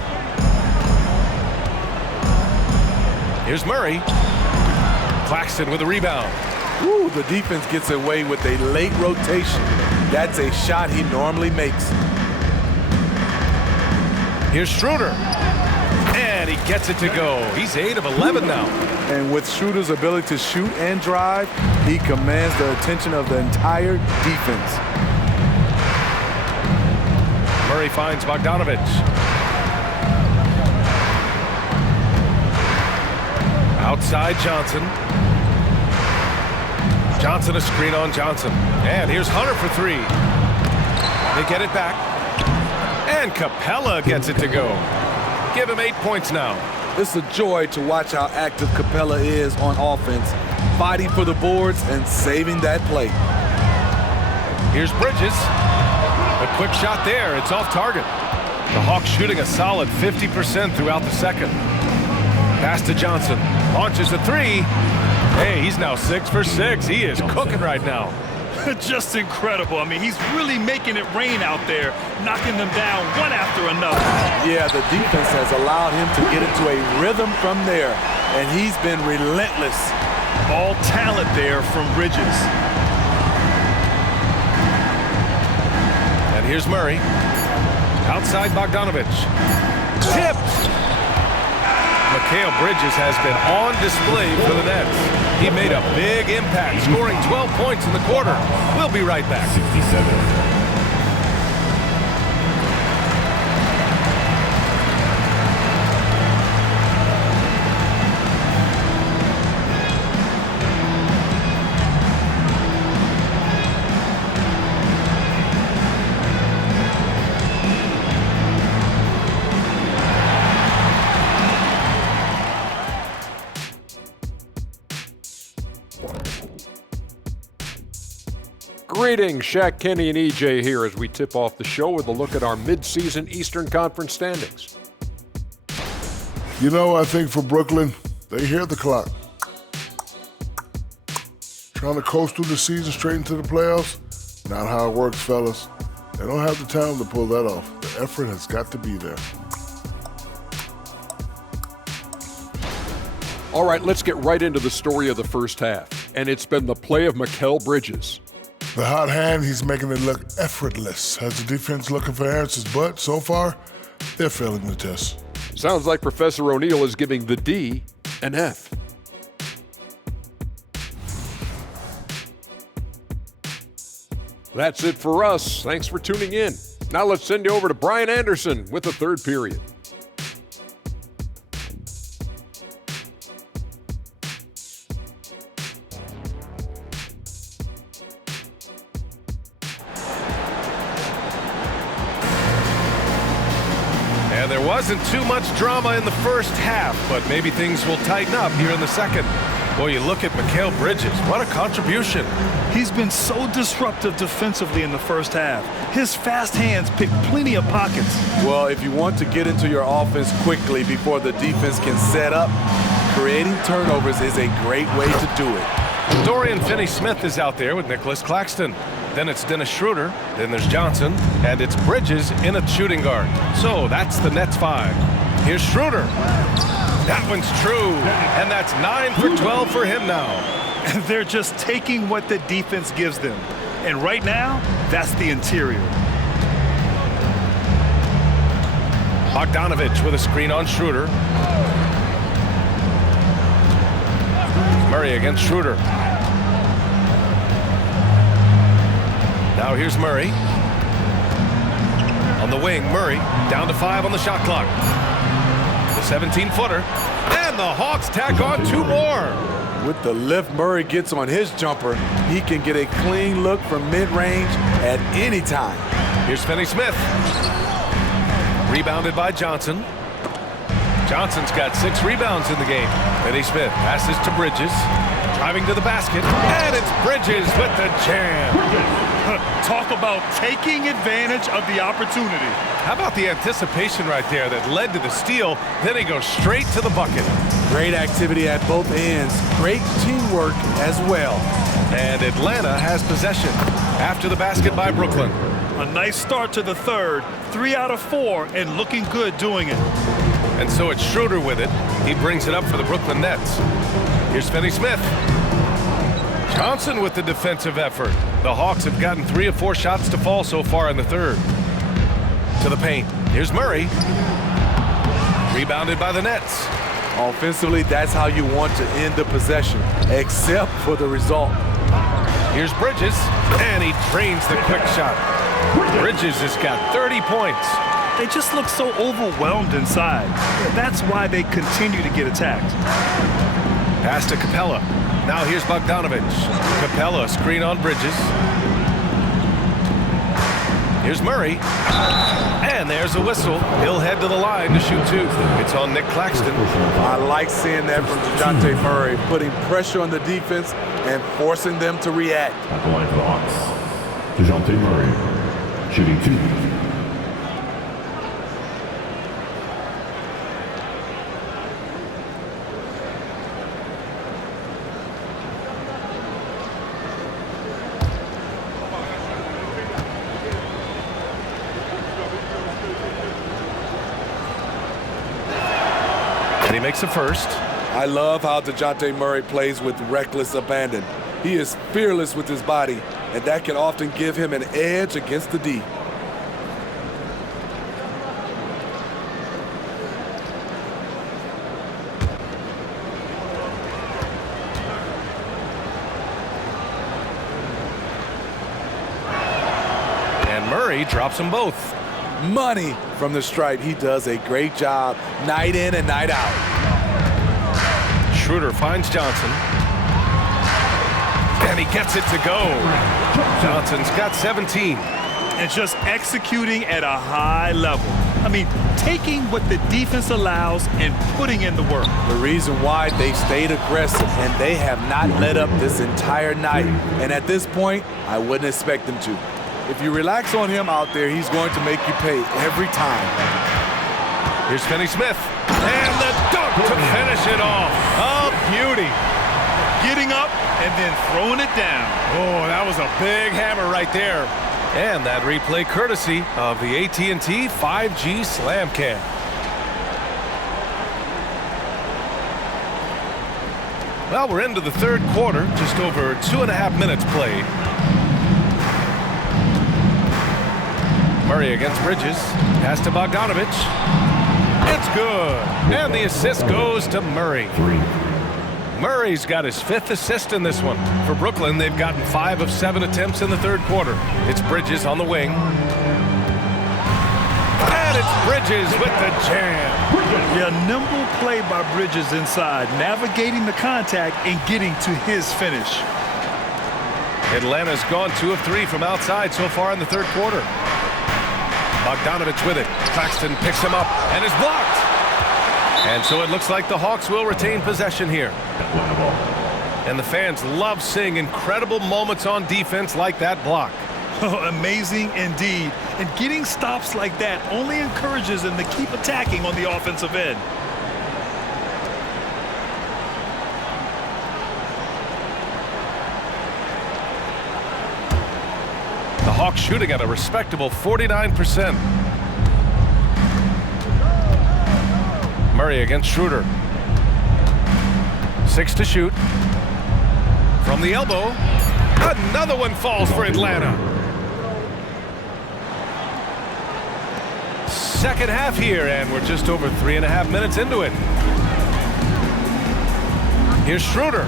Here's Murray. Claxton with a rebound. Ooh, the defense gets away with a late rotation. That's a shot he normally makes. Here's Schroeder. And he gets it to go. He's 8 of 11 now. And with Schroeder's ability to shoot and drive, he commands the attention of the entire defense. Murray finds Bogdanovich. Outside Johnson. Johnson a screen on Johnson. And here's Hunter for 3. They get it back. And Capella gets it to go. Give him 8 points now. It's a joy to watch how active Capella is on offense, fighting for the boards and saving that play. Here's Bridges. A quick shot there. It's off target. The Hawks shooting a solid 50% throughout the second. Pass to Johnson. Launches a 3. Hey, he's now 6 for 6. He is cooking right now. Just incredible. I mean, he's really making it rain out there, knocking them down one after another. Yeah, the defense has allowed him to get into a rhythm from there, and he's been relentless. All talent there from Bridges. And here's Murray. Outside Bogdanovich. Tipped. Mikal Bridges has been on display for the Nets. He made a big impact, scoring 12 points in the quarter. We'll be right back. 67. Greetings, Shaq, Kenny, and EJ here as we tip off the show with a look at our mid-season Eastern Conference standings. You know, I think for Brooklyn, they hear the clock. Trying to coast through the season straight into the playoffs, not how it works, fellas. They don't have the talent to pull that off. The effort has got to be there. All right, let's get right into the story of the first half. and it's been the play of Mikal Bridges. The hot hand, he's making it look effortless. Has the defense looking for answers, but so far, they're failing the test. Sounds like Professor O'Neal is giving the D an F. That's it for us. Thanks for tuning in. Now let's send you over to Brian Anderson with the third period. And there wasn't too much drama in the first half, but maybe things will tighten up here in the second. Boy, you look at Mikal Bridges. What a contribution. He's been so disruptive defensively in the first half. His fast hands pick plenty of pockets. Well, if you want to get into your offense quickly before the defense can set up, creating turnovers is a great way to do it. Dorian Finney-Smith is out there with Nicholas Claxton. Then it's Dennis Schroeder, then there's Johnson, and it's Bridges in at shooting guard. So that's the Nets 5. Here's Schroeder. That one's true, and that's 9 for 12 for him now. They're just taking what the defense gives them. And right now, that's the interior. Bogdanovich with a screen on Schroeder. Murray against Schroeder. Now here's Murray. On the wing, Murray down to 5 on the shot clock. The 17-footer. And the Hawks tack on 2 more. With the lift Murray gets on his jumper, he can get a clean look from mid-range at any time. Here's Finney-Smith. Rebounded by Johnson. Johnson's got 6 rebounds in the game. Finney-Smith passes to Bridges. Driving to the basket. And it's Bridges with the jam. Talk about taking advantage of the opportunity. How about the anticipation right there that led to the steal? Then he goes straight to the bucket. Great activity at both ends. Great teamwork as well. And Atlanta has possession after the basket by Brooklyn. A nice start to the third. 3 out of 4 and looking good doing it. And so it's Schroeder with it. He brings it up for the Brooklyn Nets. Here's Finney-Smith. Johnson with the defensive effort. The Hawks have gotten 3 of 4 shots to fall so far in the third. To the paint. Here's Murray. Rebounded by the Nets. Offensively, that's how you want to end the possession, except for the result. Here's Bridges, and he drains the quick shot. Bridges has got 30 points. They just look so overwhelmed inside. That's why they continue to get attacked. Pass to Capella. Now here's Bogdanovich. Capella, screen on Bridges. Here's Murray. And there's a whistle. He'll head to the line to shoot 2. It's on Nick Claxton. I like seeing that from Dejounte Murray, putting pressure on the defense and forcing them to react. At the line for the Hawks, Dejounte Murray, shooting 2. He makes a first. I love how Dejounte Murray plays with reckless abandon. He is fearless with his body, and that can often give him an edge against the D. And Murray drops them both. Money from the stripe. He does a great job night in and night out. Schroeder finds Johnson. And he gets it to go. Johnson's got 17. And just executing at a high level. I mean, taking what the defense allows and putting in the work. The reason why they stayed aggressive and they have not let up this entire night. And at this point, I wouldn't expect them to. If you relax on him out there, he's going to make you pay every time. Here's Finney-Smith. And the dunk to finish it off. A beauty. Getting up and then throwing it down. Oh, that was a big hammer right there. And that replay courtesy of the AT&T 5G Slam Cam. Well, we're into the third quarter, just over 2.5 minutes played. Murray against Bridges. Pass to Bogdanovich. It's good. And the assist goes to Murray. Murray's got his 5th assist in this one. For Brooklyn, they've gotten 5 of 7 attempts in the third quarter. It's Bridges on the wing. And it's Bridges with the jam. Yeah, nimble play by Bridges inside, navigating the contact and getting to his finish. Atlanta's gone 2 of 3 from outside so far in the third quarter. Bogdanovich with it. Claxton picks him up and is blocked. And so it looks like the Hawks will retain possession here. And the fans love seeing incredible moments on defense like that block. Amazing indeed. And getting stops like that only encourages them to keep attacking on the offensive end. The Hawks shooting at a respectable 49%. Murray against Schroeder. 6 to shoot. From the elbow. Another one falls for Atlanta. Second half here, and we're just over 3.5 minutes into it. Here's Schroeder.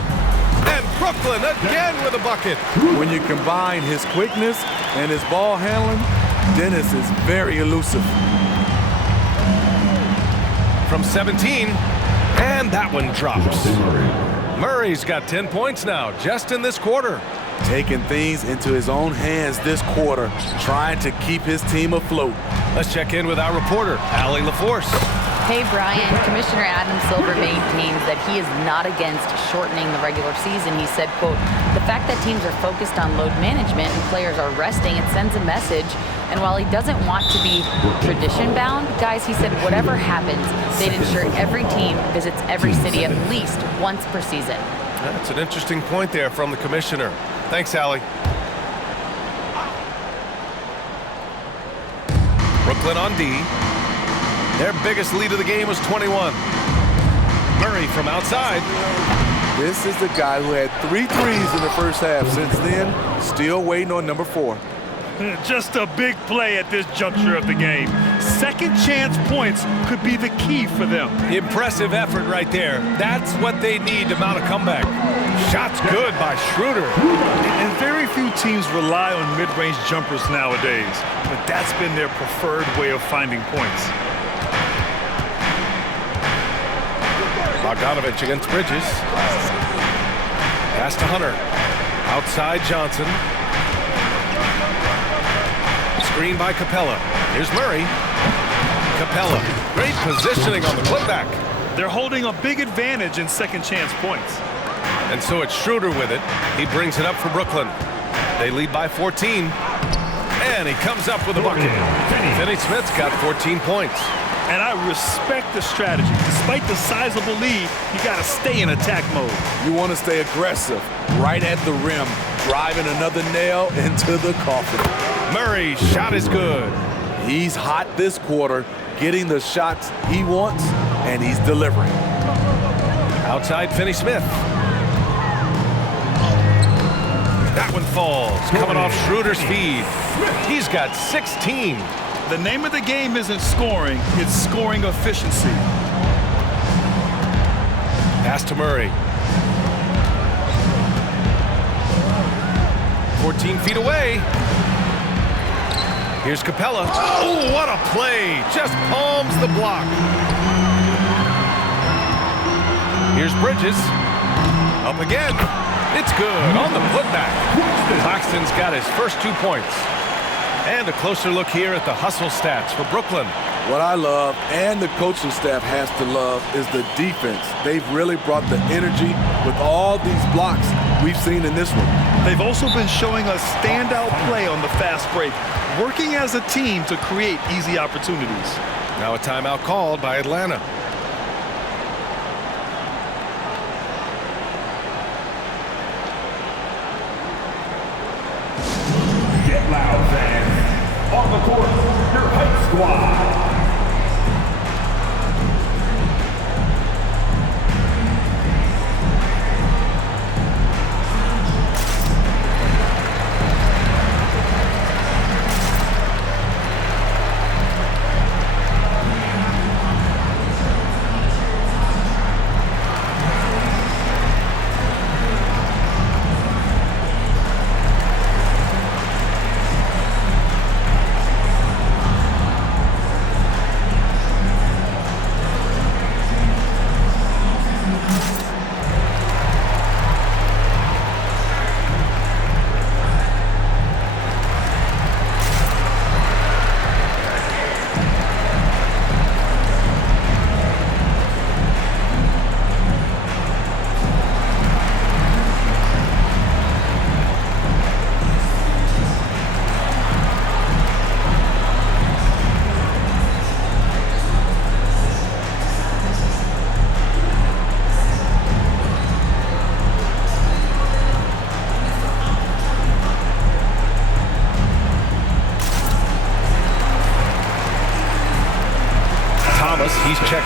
And Brooklyn again with a bucket. When you combine his quickness and his ball handling, Dennis is very elusive. From 17, and that one drops. Murray's got 10 points now, just in this quarter. Taking things into his own hands this quarter, trying to keep his team afloat. Let's check in with our reporter, Allie LaForce. Hey, Brian. Commissioner Adam Silver maintains that he is not against shortening the regular season. He said, quote, the fact that teams are focused on load management and players are resting, it sends a message. And while he doesn't want to be tradition-bound, guys, he said whatever happens, they'd ensure every team visits every city at least once per season. That's an interesting point there from the commissioner. Thanks, Allie. Brooklyn on D. Their biggest lead of the game was 21. Murray from outside. This is the guy who had 3 threes in the first half. Since then, still waiting on number 4. Just a big play at this juncture of the game. Second chance points could be the key for them. Impressive effort right there. That's what they need to mount a comeback. Shots good by Schroeder. And very few teams rely on mid-range jumpers nowadays, but that's been their preferred way of finding points. Bogdanovich against Bridges. Pass to Hunter. Outside Johnson. Screen by Capella. Here's Murray. Capella. Great positioning on the putback. They're holding a big advantage in second chance points. And so it's Schroeder with it. He brings it up for Brooklyn. They lead by 14. And he comes up with a bucket. Finney Smith's got 14 points. And I respect the strategy. Despite the sizable lead, you got to stay in attack mode. You want to stay aggressive, right at the rim, driving another nail into the coffin. Murray's shot is good. He's hot this quarter, getting the shots he wants, and he's delivering. Outside Finney Smith. That one falls, coming off Schroeder's feed. He's got 16. The name of the game isn't scoring, it's scoring efficiency. Pass to Murray. 14 feet away. Here's Capella. Oh, what a play. Just palms the block. Here's Bridges. Up again. It's good on the putback. Claxton's got his first 2 points. And a closer look here at the hustle stats for Brooklyn. What I love, and the coaching staff has to love, is the defense. They've really brought the energy with all these blocks we've seen in this one. They've also been showing us standout play on the fast break, working as a team to create easy opportunities. Now a timeout called by Atlanta. Get loud, fans. On the court, your hype squad.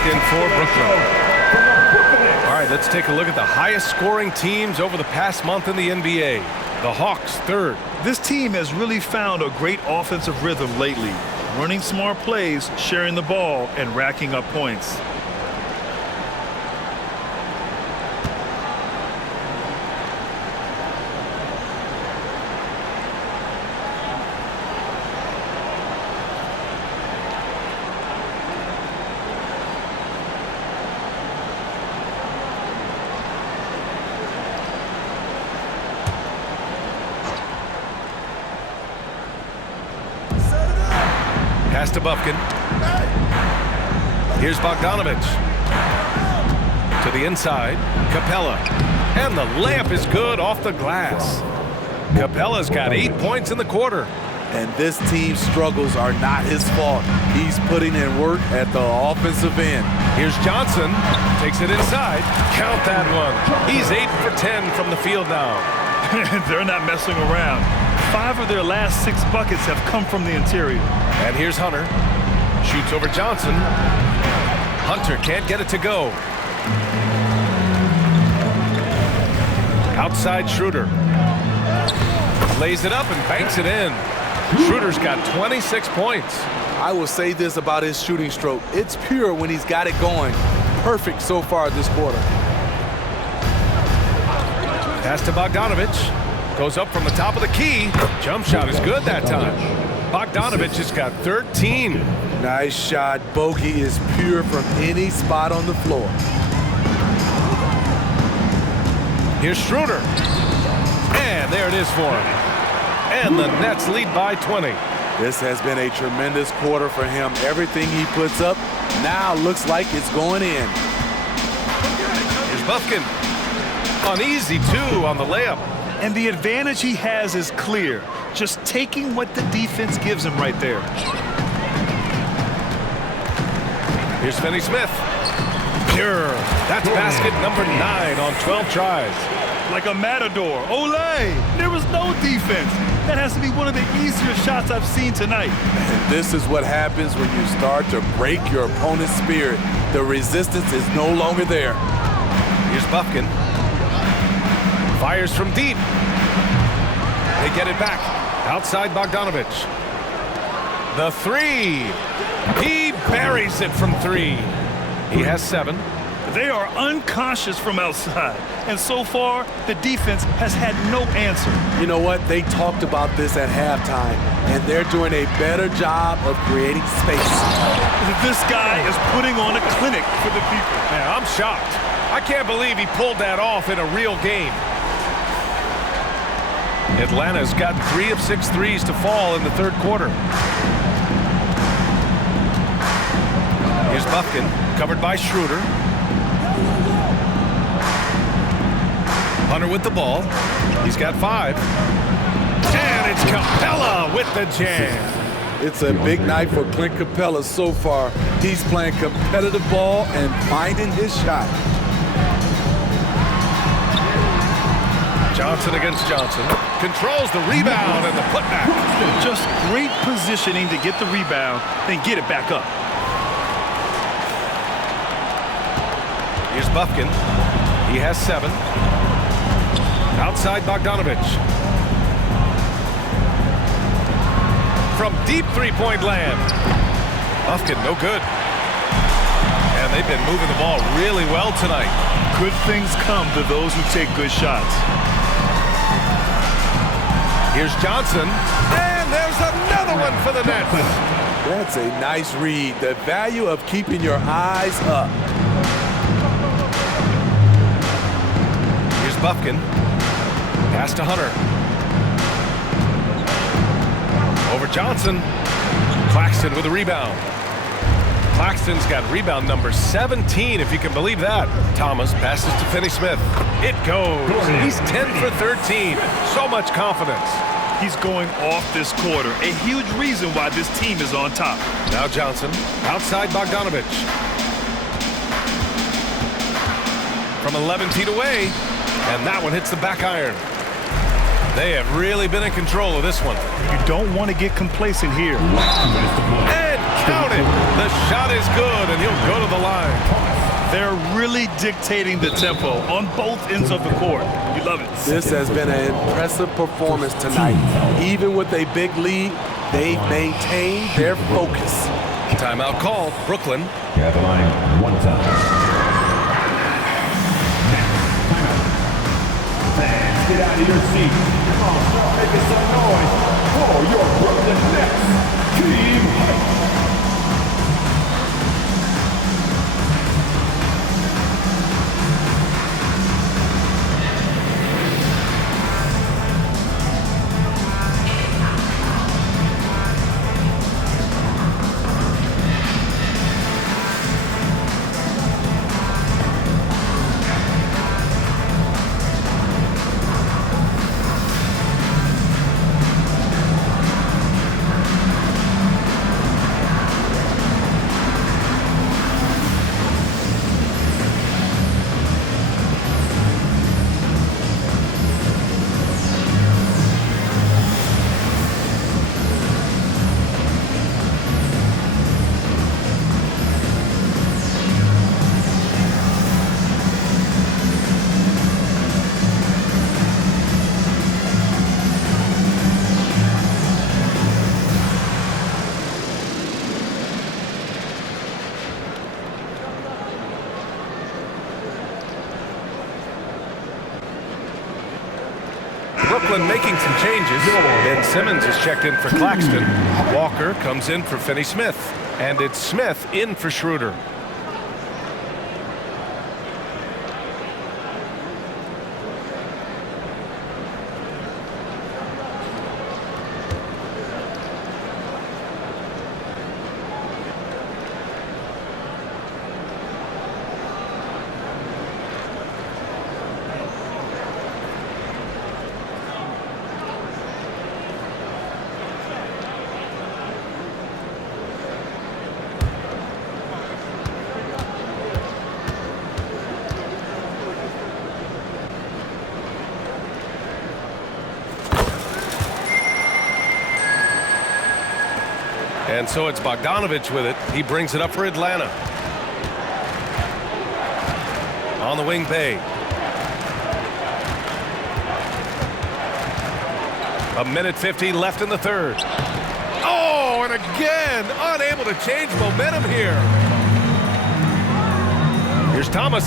checked in for Brooklyn. All right, let's take a look at the highest scoring teams over the past month in the NBA. The Hawks, third. This team has really found a great offensive rhythm lately, running smart plays, sharing the ball, and racking up points. Pass to Bufkin. Here's Bogdanovich. To the inside, Capella. And the layup is good off the glass. Capella's got 8 points in the quarter. And this team's struggles are not his fault. He's putting in work at the offensive end. Here's Johnson. Takes it inside. Count that one. He's 8 for 10 from the field now. They're not messing around. 5 of their last 6 buckets have come from the interior. And here's Hunter. Shoots over Johnson. Hunter can't get it to go. Outside Schroeder. Lays it up and banks it in. Schroeder's got 26 points. I will say this about his shooting stroke. It's pure when he's got it going. Perfect so far this quarter. Pass to Bogdanovich. Goes up from the top of the key. Jump shot is good that time. Bogdanovich has got 13. Nice shot. Bogey is pure from any spot on the floor. Here's Schroeder. And there it is for him. And the Nets lead by 20. This has been a tremendous quarter for him. Everything he puts up now looks like it's going in. Here's Bufkin. Uneasy, too, on the layup. And the advantage he has is clear. Just taking what the defense gives him right there. Here's Finney Smith. Pure. That's basket number 9 on 12 tries. Like a matador. Olé! There was no defense. That has to be one of the easier shots I've seen tonight. And this is what happens when you start to break your opponent's spirit. The resistance is no longer there. Here's Bufkin. Fires from deep. They get it back. Outside Bogdanovich. The 3. He buries it from 3. He has 7. They are unconscious from outside. And so far, the defense has had no answer. You know what? They talked about this at halftime, and they're doing a better job of creating space. This guy is putting on a clinic for the people. Man, I'm shocked. I can't believe he pulled that off in a real game. Atlanta's got 3 of 6 threes to fall in the third quarter. Here's Bufkin, covered by Schroeder. Hunter with the ball. He's got 5. And it's Capella with the jam. It's a big night for Clint Capella so far. He's playing competitive ball and finding his shot. Johnson against Johnson. Controls the rebound and the putback. Just great positioning to get the rebound, then get it back up. Here's Bufkin. He has 7. Outside Bogdanovich. From deep three-point land. Bufkin, no good. And they've been moving the ball really well tonight. Good things come to those who take good shots. Here's Johnson. And there's another one for the Nets. That's a nice read. The value of keeping your eyes up. Here's Bufkin. Pass to Hunter. Over Johnson. Claxton with a rebound. Claxton's got rebound number 17, if you can believe that. Thomas passes to Finney Smith. It goes. He's 10 for 13. So much confidence. He's going off this quarter. A huge reason why this team is on top. Now Johnson. Outside Bogdanovich. From 11 feet away. And that one hits the back iron. They have really been in control of this one. You don't want to get complacent here. And Count it. The shot is good, and he'll go to the line. They're really dictating the tempo on both ends of the court. You love it. This has been an impressive performance tonight. Even with a big lead, they've maintained their focus. Timeout called. Brooklyn. At the line, 1 time. Fans, get out of your seats. Come on, start making some noise for your Brooklyn Nets. Team Hype. Brooklyn making some changes. Ben Simmons is checked in for Claxton. Walker comes in for Finney Smith. And it's Smith in for Schroeder. And so it's Bogdanovich with it. He brings it up for Atlanta. On the wing, Bay. A minute 15 left in the third. Oh, and again, unable to change momentum here. Here's Thomas.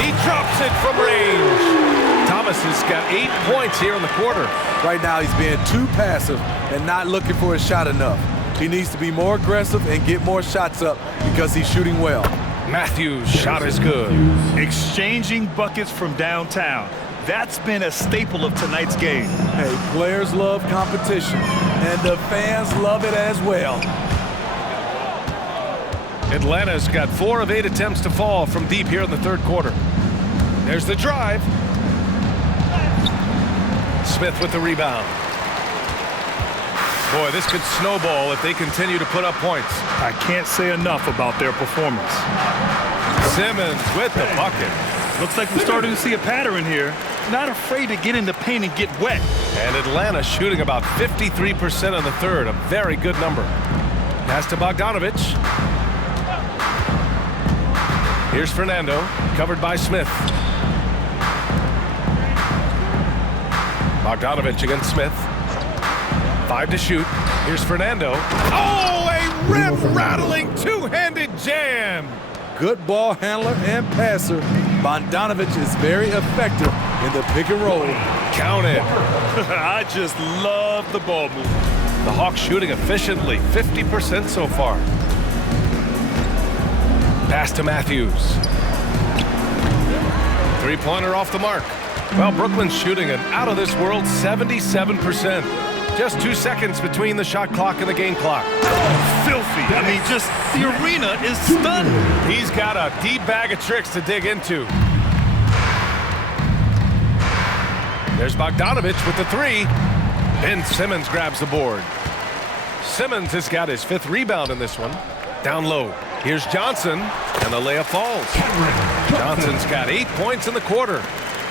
He drops it from range. Thomas has got 8 points here in the quarter. Right now, he's being too passive and not looking for a shot enough. He needs to be more aggressive and get more shots up because he's shooting well. Matthews' shot is good. Exchanging buckets from downtown. That's been a staple of tonight's game. Hey, players love competition, and the fans love it as well. Atlanta's got 4 of 8 attempts to fall from deep here in the third quarter. There's the drive. Smith with the rebound. Boy, this could snowball if they continue to put up points. I can't say enough about their performance. Simmons with the bucket. Looks like we're starting to see a pattern here. Not afraid to get in the paint and get wet. And Atlanta shooting about 53% in the third. A very good number. Pass to Bogdanovich. Here's Fernando, covered by Smith. Bogdanovich against Smith. 5 to shoot. Here's Fernando. Oh, a rim-rattling two-handed jam. Good ball handler and passer. Bogdanovich is very effective in the pick and roll. Count it. I just love the ball movement. The Hawks shooting efficiently, 50% so far. Pass to Matthews. Three-pointer off the mark. Well, Brooklyn's shooting an out-of-this-world 77%. Just 2 seconds between the shot clock and the game clock. Filthy. I mean, just the arena is stunned. He's got a deep bag of tricks to dig into. There's Bogdanovich with the three. Ben Simmons grabs the board. Simmons has got his 5th rebound in this one. Down low. Here's Johnson, and the layup falls. Johnson's got 8 points in the quarter.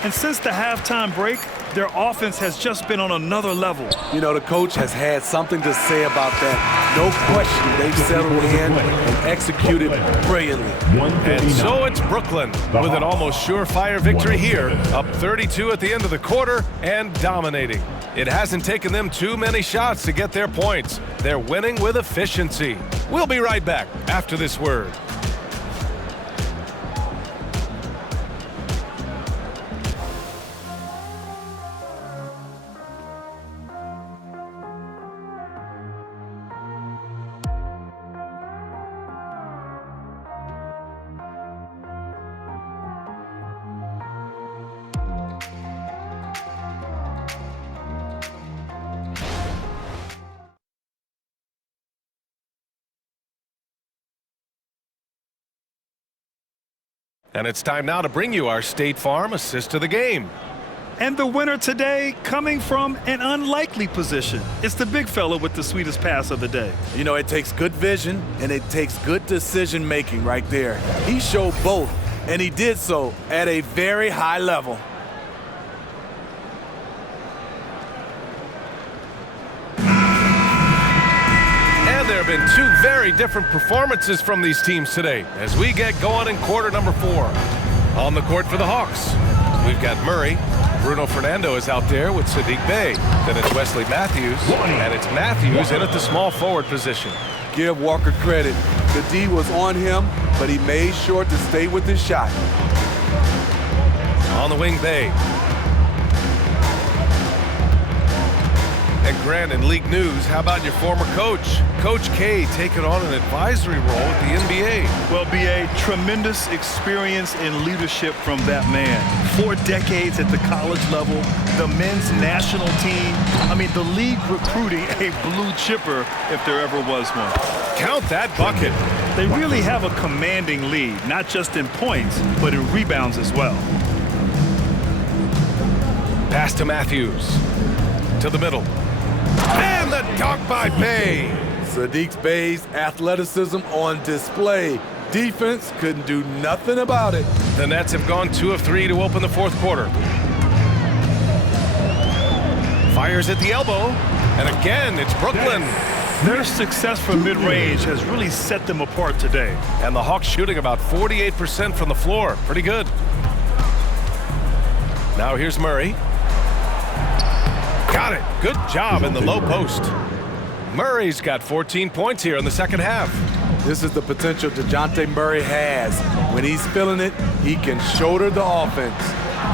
And since the halftime break, Their offense has just been on another level. You know, the coach has had something to say about that. No question, they've settled in and executed brilliantly. And so it's Brooklyn with an almost surefire victory here, up 32 at the end of the quarter and dominating. It hasn't taken them too many shots to get their points. They're winning with efficiency. We'll be right back after this word. And it's time now to bring you our State Farm assist of the game. And the winner today coming from an unlikely position. It's the big fella with the sweetest pass of the day. You know, it takes good vision and it takes good decision making right there. He showed both, and he did so at a very high level. There have been two very different performances from these teams today as we get going in quarter number 4. On the court for the Hawks, we've got Murray. Bruno Fernando is out there with Sadiq Bey. Then it's Wesley Matthews, and it's Matthews in at the small forward position. Give Walker credit. The D was on him, but he made sure to stay with his shot. On the wing, Bey. And Grant, in league news, how about your former coach? Coach K taking on an advisory role with the NBA. Well, B.A., tremendous experience in leadership from that man. 4 decades at the college level, the men's national team. I mean, the league recruiting a blue chipper if there ever was one. Count that bucket. They really have a commanding lead, not just in points, but in rebounds as well. Pass to Matthews. To the middle. And the dunk by Bey. Sadiq Bey's athleticism on display. Defense couldn't do nothing about it. The Nets have gone 2 of 3 to open the 4th quarter. Fires at the elbow. And again, it's Brooklyn. Their success from mid-range has really set them apart today. And the Hawks shooting about 48% from the floor. Pretty good. Now here's Murray. Got it. Good job in the low post. Murray's got 14 points here in the second half. This is the potential Dejounte Murray has. When he's feeling it, he can shoulder the offense.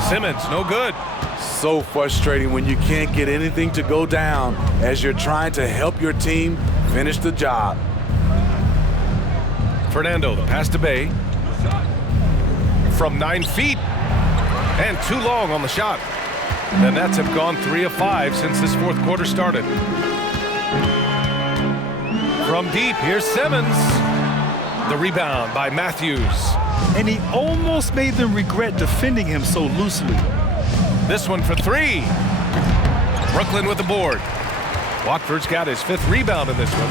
Simmons, no good. So frustrating when you can't get anything to go down as you're trying to help your team finish the job. Fernando, the pass to Bey. From 9 feet. And too long on the shot. The Nets have gone 3 of 5 since this 4th quarter started. From deep, here's Simmons. The rebound by Matthews. And he almost made them regret defending him so loosely. This one for 3. Brooklyn with the board. Watford's got his 5th rebound in this one.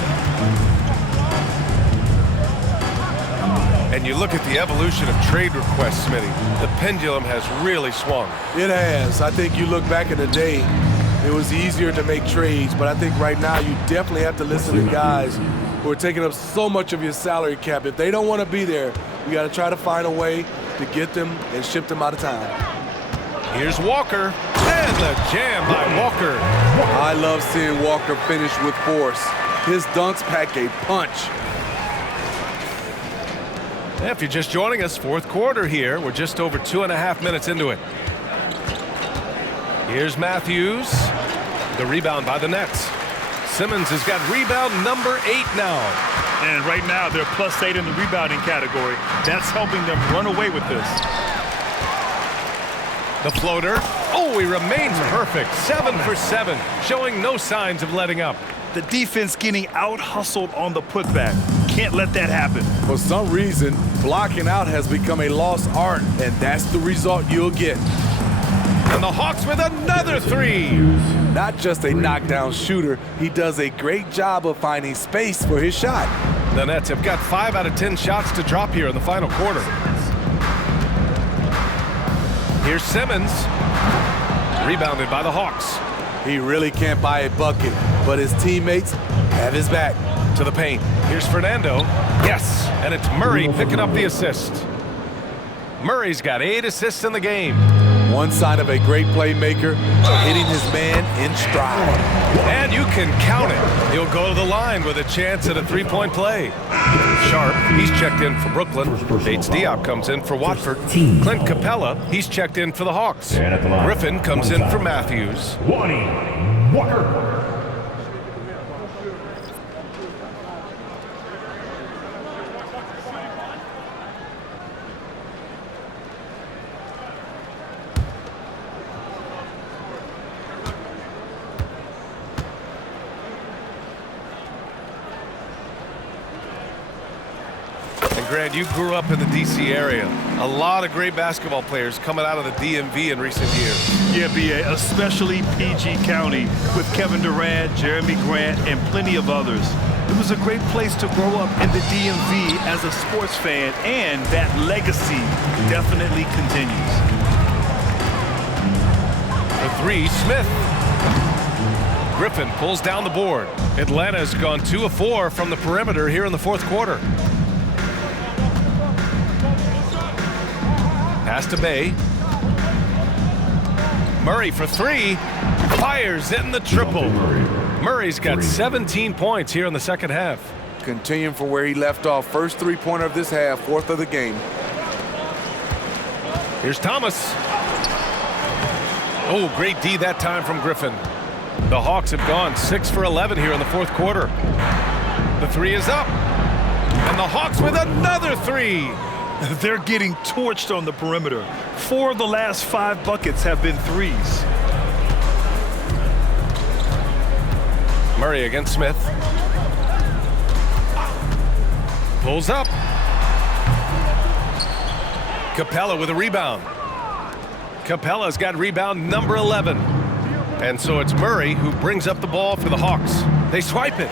And you look at the evolution of trade requests, Smitty. The pendulum has really swung. It has. I think you look back in the day, it was easier to make trades, but I think right now you definitely have to listen to guys who are taking up so much of your salary cap. If they don't want to be there, you got to try to find a way to get them and ship them out of town. Here's Walker, and the jam by Walker. I love seeing Walker finish with force. His dunks pack a punch. If you're just joining us, 4th quarter here. We're just over 2.5 minutes into it. Here's Matthews. The rebound by the Nets. Simmons has got rebound number 8 now. And right now, they're +8 in the rebounding category. That's helping them run away with this. The floater. Oh, he remains perfect. 7 for 7, showing no signs of letting up. The defense getting out-hustled on the putback. Can't let that happen. For some reason, blocking out has become a lost art, and that's the result you'll get. And the Hawks with another 3. Not just a knockdown shooter, he does a great job of finding space for his shot. The Nets have got 5 out of 10 shots to drop here in the final quarter. Here's Simmons. Rebounded by the Hawks. He really can't buy a bucket, but his teammates have his back. To the paint. Here's Fernando. Yes, and it's Murray picking up the assist. Murray's got 8 assists in the game. One sign of a great playmaker, hitting his man in stride. And you can count it. He'll go to the line with a chance at a three-point play. Sharp, he's checked in for Brooklyn. Bates Diop comes in for Watford. Clint Capella, he's checked in for the Hawks. Griffin comes in for Matthews. Walker. Grant, you grew up in the D.C. area. A lot of great basketball players coming out of the DMV in recent years. Yeah, B.A., especially PG County with Kevin Durant, Jeremy Grant, and plenty of others. It was a great place to grow up in the DMV as a sports fan, and that legacy definitely continues. The three, Smith. Griffin pulls down the board. Atlanta's gone 2 of 4 from the perimeter here in the fourth quarter. Pass to Bay. Murray for 3. Fires in the triple. Murray's got 17 points here in the second half. Continuing from where he left off. First three-pointer of this half, 4th of the game. Here's Thomas. Oh, great D that time from Griffin. The Hawks have gone 6 for 11 here in the fourth quarter. The 3 is up. And the Hawks with another 3. They're getting torched on the perimeter. 4 of the last 5 buckets have been threes. Murray against Smith. Pulls up. Capella with a rebound. Capella's got rebound number 11. And so it's Murray who brings up the ball for the Hawks. They swipe it.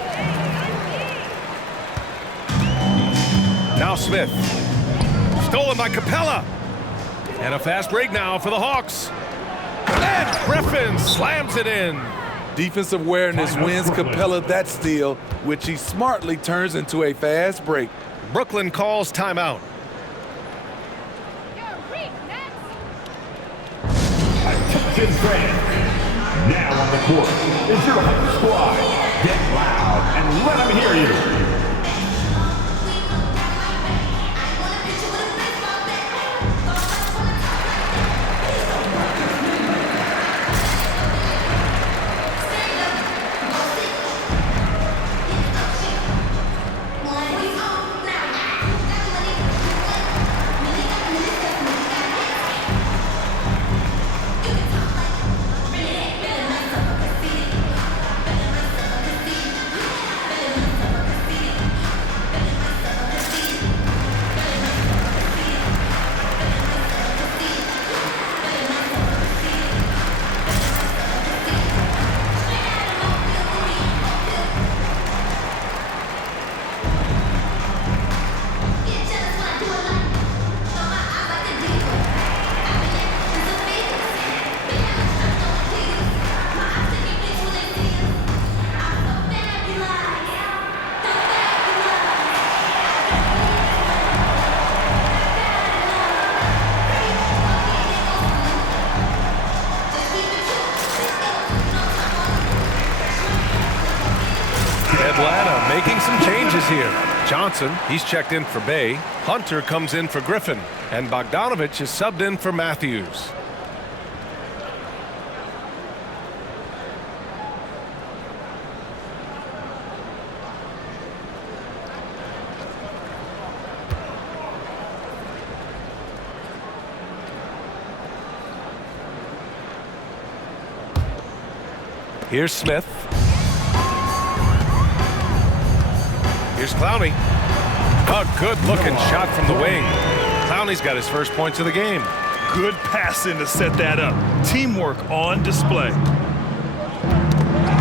Now Smith. Stolen by Capella. And a fast break now for the Hawks. And Griffin slams it in. Defensive awareness wins Capella that steal, which he smartly turns into a fast break. Brooklyn calls timeout. Attention fans. Now on the court is your home squad. Get loud and let them hear you. Atlanta making some changes here. Johnson, he's checked in for Bay. Hunter comes in for Griffin. And Bogdanovich is subbed in for Matthews. Here's Smith. Here's Clowney. A good-looking shot from the wing. Clowney's got his first points of the game. Good passing to set that up. Teamwork on display.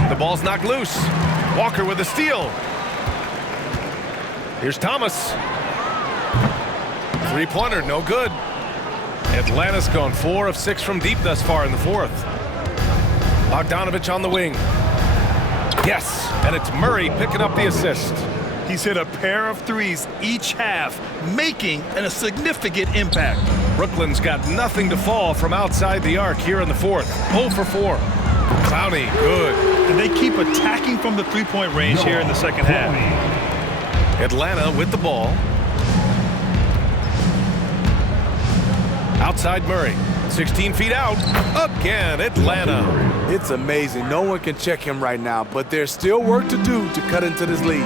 The ball's knocked loose. Walker with a steal. Here's Thomas. Three-pointer, no good. Atlanta's gone 4 of 6 from deep thus far in the fourth. Bogdanovich on the wing. Yes, and it's Murray picking up the assist. He's hit a pair of threes each half, making a significant impact. Brooklyn's got nothing to fall from outside the arc here in the fourth. 0 for 4. Clowney, good. And they keep attacking from the three-point range here in the second half. Atlanta with the ball. Outside Murray. 16 feet out. Again, Atlanta. It's amazing. No one can check him right now, but there's still work to do to cut into this lead.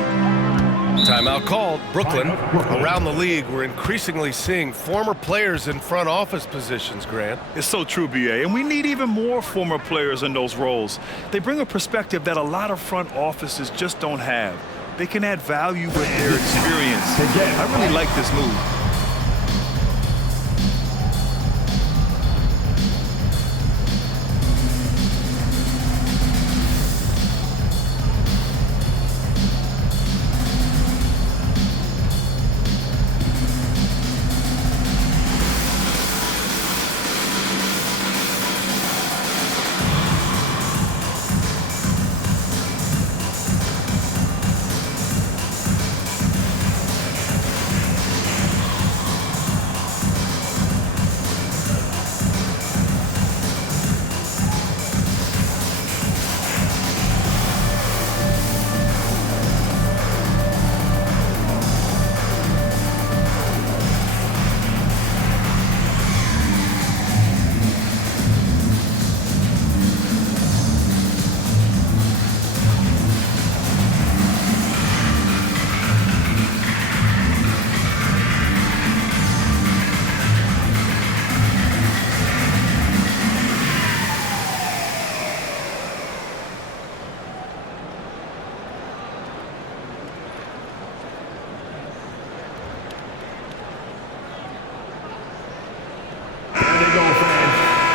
Timeout called. Brooklyn. Around the league, we're increasingly seeing former players in front office positions, Grant. It's so true, B.A., and we need even more former players in those roles. They bring a perspective that a lot of front offices just don't have. They can add value with their experience. I really like this move.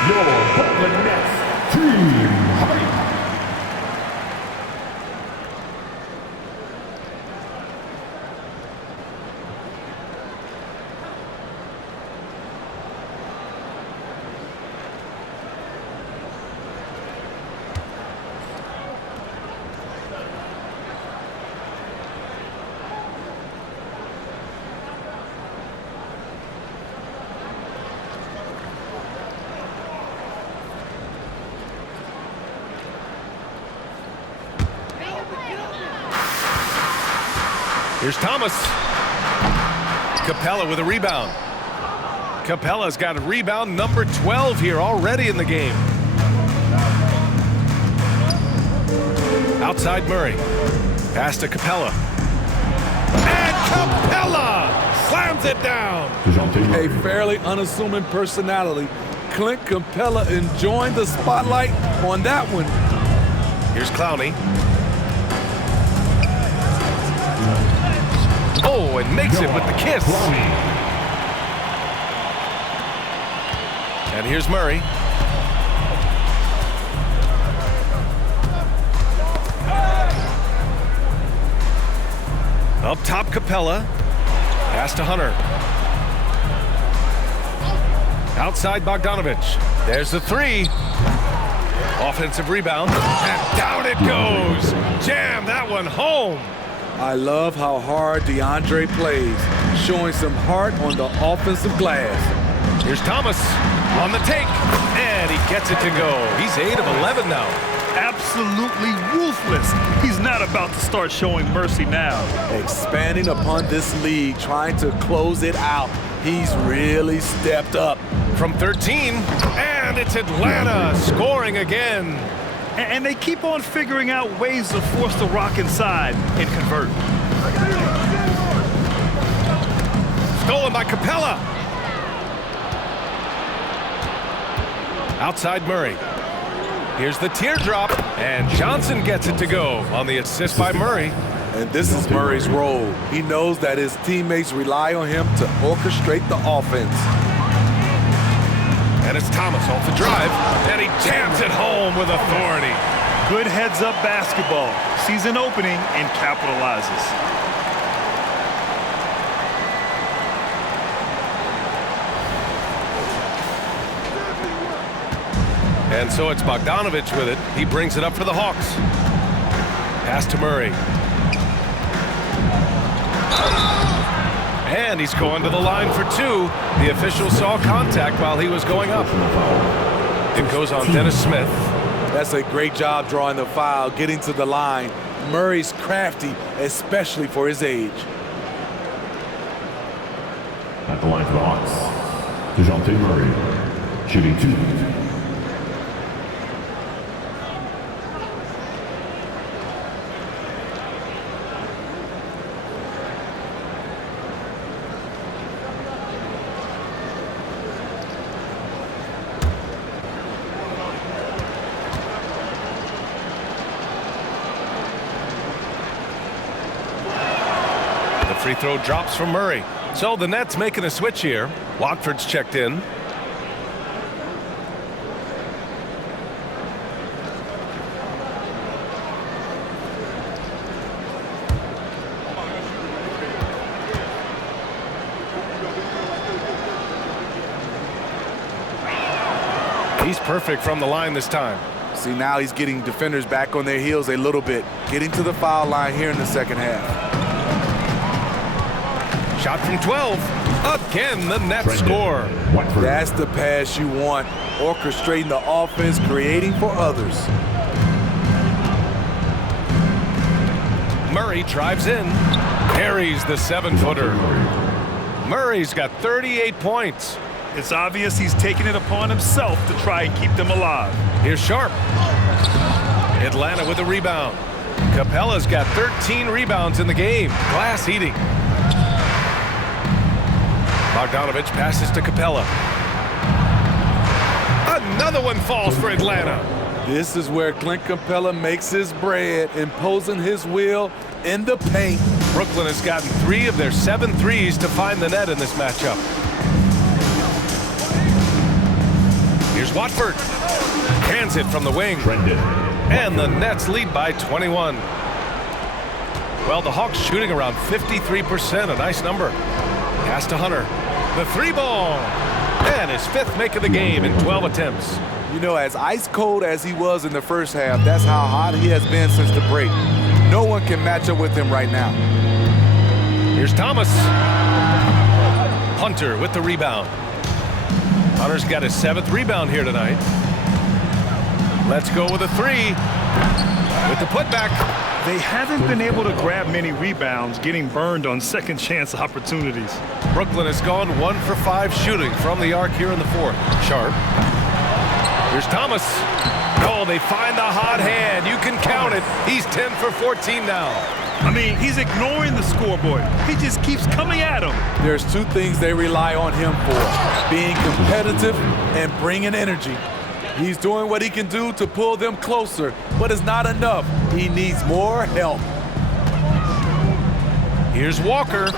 Your Brooklyn Nets team hype. Here's Thomas. Capella with a rebound. Capella's got a rebound number 12 here already in the game. Outside Murray. Pass to Capella. And Capella slams it down. A fairly unassuming personality. Clint Capella enjoying the spotlight on that one. Here's Clowney. Oh, and makes it with the kiss. And here's Murray. Up top, Capella. Pass to Hunter. Outside Bogdanovich. There's the three. Offensive rebound. And down it goes. Jam that one home. I love how hard DeAndre plays, showing some heart on the offensive glass. Here's Thomas on the take, and he gets it to go. He's 8 of 11 now. Absolutely ruthless. He's not about to start showing mercy now. Expanding upon this league, trying to close it out. He's really stepped up. From 13, and it's Atlanta scoring again. And they keep on figuring out ways to force the rock inside and convert. Stolen by Capella. Outside Murray. Here's the teardrop, and Johnson gets it to go on the assist by Murray. And this is Murray's role. He knows that his teammates rely on him to orchestrate the offense. And it's Thomas off the drive, and he jams it home with authority. Good heads-up basketball. Sees an opening and capitalizes. And so it's Bogdanovich with it. He brings it up for the Hawks. Pass to Murray. And he's going to the line for two. The official saw contact while he was going up. It goes on Dennis Smith. That's a great job drawing the foul, getting to the line. Murray's crafty, especially for his age. At the line for the Hawks, Dejounte Murray, shooting 2. Free throw drops from Murray. So the Nets making a switch here. Watford's checked in. He's perfect from the line this time. See, now he's getting defenders back on their heels a little bit. Getting to the foul line here in the second half. Shot from 12. Again, the Nets score. That's the pass you want. Orchestrating the offense, creating for others. Murray drives in. Carries the 7-footer. Murray's got 38 points. It's obvious he's taking it upon himself to try and keep them alive. Here's Sharp. Atlanta with a rebound. Capella's got 13 rebounds in the game. Glass eating. Bogdanovich passes to Capella. Another one falls for Atlanta. This is where Clint Capella makes his bread, imposing his will in the paint. Brooklyn has gotten 3 of their 7 threes to find the net in this matchup. Here's Watford. Hands it from the wing. And the Nets lead by 21. Well, the Hawks shooting around 53%, a nice number. Pass to Hunter. The 3-ball. And his 5th make of the game in 12 attempts. You know, as ice cold as he was in the first half, that's how hot he has been since the break. No one can match up with him right now. Here's Thomas. Hunter with the rebound. Hunter's got his 7th rebound here tonight. Let's go with a 3. With the putback. They haven't been able to grab many rebounds, getting burned on second chance opportunities. Brooklyn has gone 1 for 5 shooting from the arc here in the 4th. Sharp. Here's Thomas. Oh, they find the hot hand. You can count it. He's 10 for 14 now. I mean, he's ignoring the scoreboard. He just keeps coming at him. There's 2 things they rely on him for: being competitive and bringing energy. He's doing what he can do to pull them closer, but it's not enough. He needs more help. Here's Walker.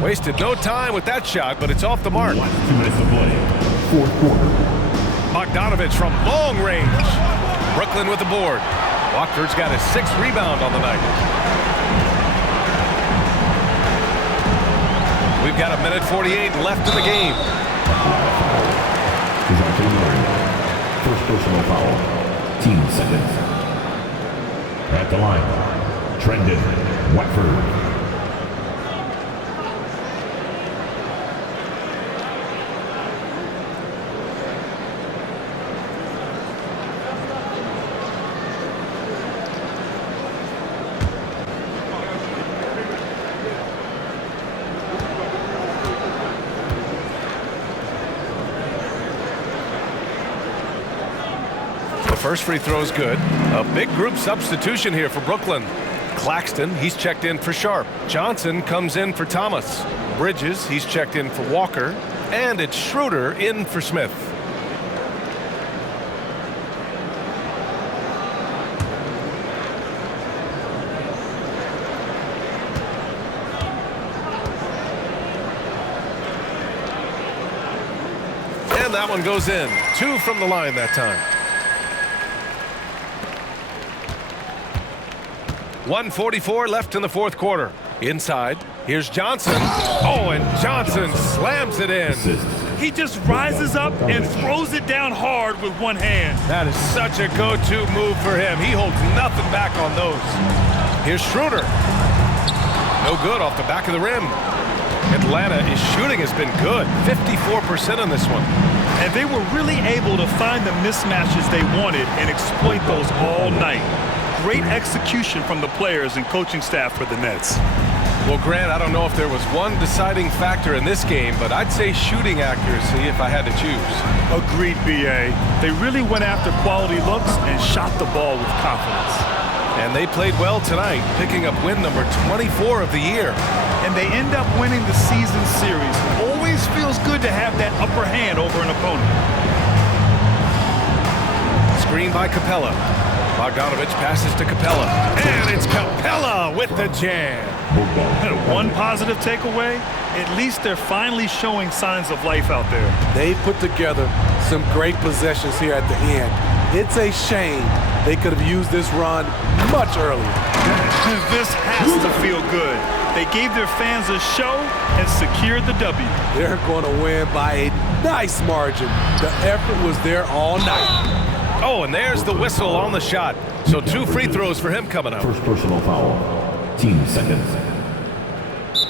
Wasted no time with that shot, but it's off the mark. 2 minutes to play. 4th quarter. Bogdanovich from long range. Brooklyn with the board. Watford's got his 6th rebound on the night. We've got 1:48 left in the game. First personal foul. Team seconds. At the line, Trendon Watford. First free throw is good. A big group substitution here for Brooklyn. Claxton, he's checked in for Sharp. Johnson comes in for Thomas. Bridges, he's checked in for Walker. And it's Schroeder in for Smith. And that one goes in. 2 from the line that time. 1:44 left in the 4th quarter. Inside, here's Johnson. Oh, and Johnson slams it in. He just rises up and throws it down hard with one hand. That is such a go-to move for him. He holds nothing back on those. Here's Schroeder. No good off the back of the rim. Atlanta, his shooting has been good. 54% on this one. And they were really able to find the mismatches they wanted and exploit those all night. Great execution from the players and coaching staff for the Nets. Well, Grant, I don't know if there was one deciding factor in this game, but I'd say shooting accuracy if I had to choose. Agreed, B.A. They really went after quality looks and shot the ball with confidence. And they played well tonight, picking up win number 24 of the year. And they end up winning the season series. Always feels good to have that upper hand over an opponent. Screen by Capella. Bogdanovich passes to Capella. And it's Capella with the jam. And one positive takeaway, at least they're finally showing signs of life out there. They put together some great possessions here at the end. It's a shame they could have used this run much earlier. This has to feel good. They gave their fans a show and secured the W. They're going to win by a nice margin. The effort was there all night. Oh, and there's the whistle on the shot. So 2 free throws for him coming up. First personal foul. Team seconds.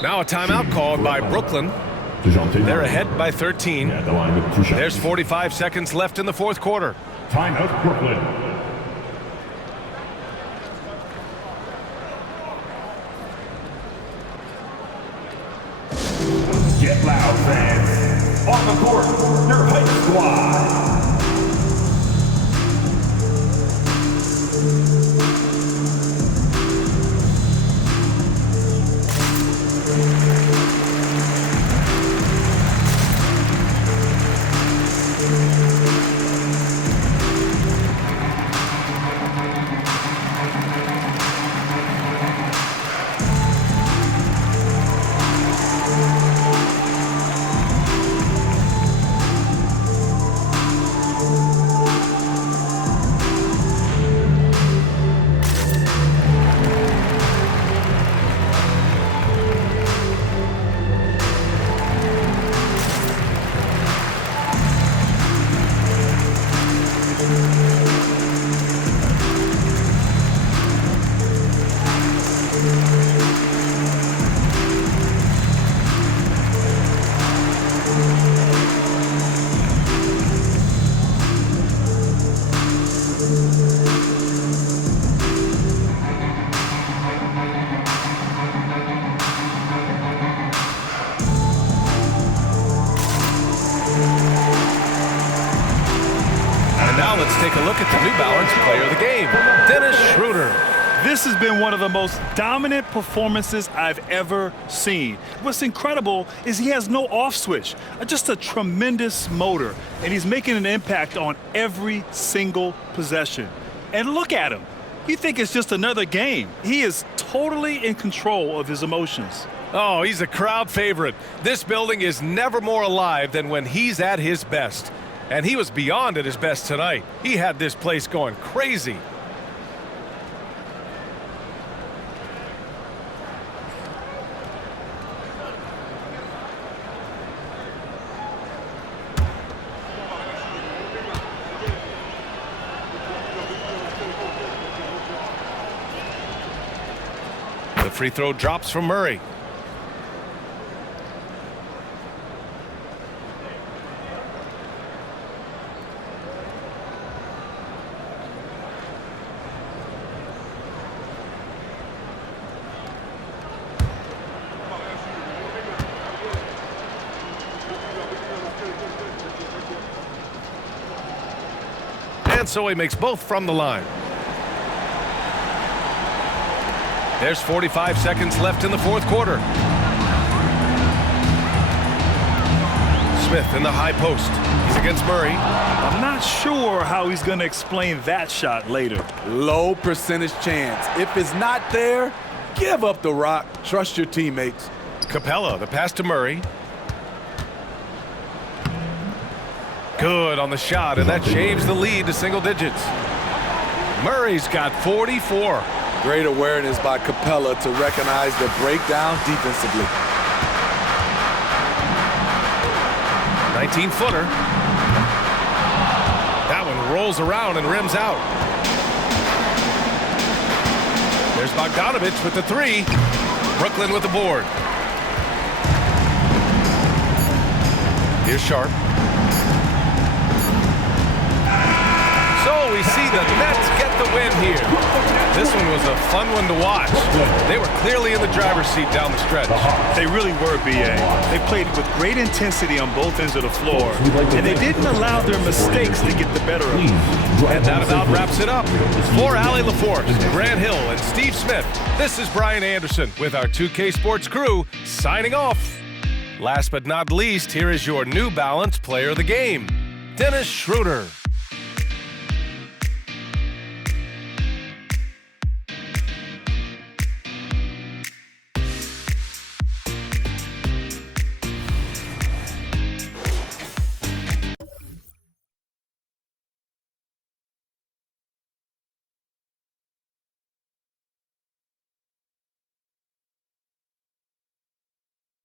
Now a timeout called by Brooklyn. Dejounte. They're ahead by 13. At the line with 2 shots. There's 45 seconds left in the fourth quarter. Timeout, Brooklyn. Get loud, fans. On the court, your hype squad. Take a look at the New Balance player of the game, Dennis Schroeder. This has been one of the most dominant performances I've ever seen. What's incredible is he has no off switch, just a tremendous motor, and he's making an impact on every single possession. And look at him. You think it's just another game. He is totally in control of his emotions. Oh, he's a crowd favorite. This building is never more alive than when he's at his best. And he was beyond at his best tonight. He had this place going crazy. The free throw drops from Murray. And so he makes both from the line. There's 45 seconds left in the fourth quarter. Smith in the high post. He's against Murray. I'm not sure how he's going to explain that shot later. Low percentage chance. If it's not there, give up the rock. Trust your teammates. Capella, the pass to Murray. Good on the shot, and that shaves the lead to single digits. Murray's got 44. Great awareness by Capella to recognize the breakdown defensively. 19-footer. That one rolls around and rims out. There's Bogdanovich with the three. Brooklyn with the board. Here's Sharp. So we see the Nets get the win here. This one was a fun one to watch. They were clearly in the driver's seat down the stretch. They really were, B.A. They played with great intensity on both ends of the floor, and they didn't allow their mistakes to get the better of them. And that about wraps it up. For Allie LaForce, Grant Hill, and Steve Smith, this is Brian Anderson with our 2K Sports crew signing off. Last but not least, here is your New Balance Player of the Game, Dennis Schroeder.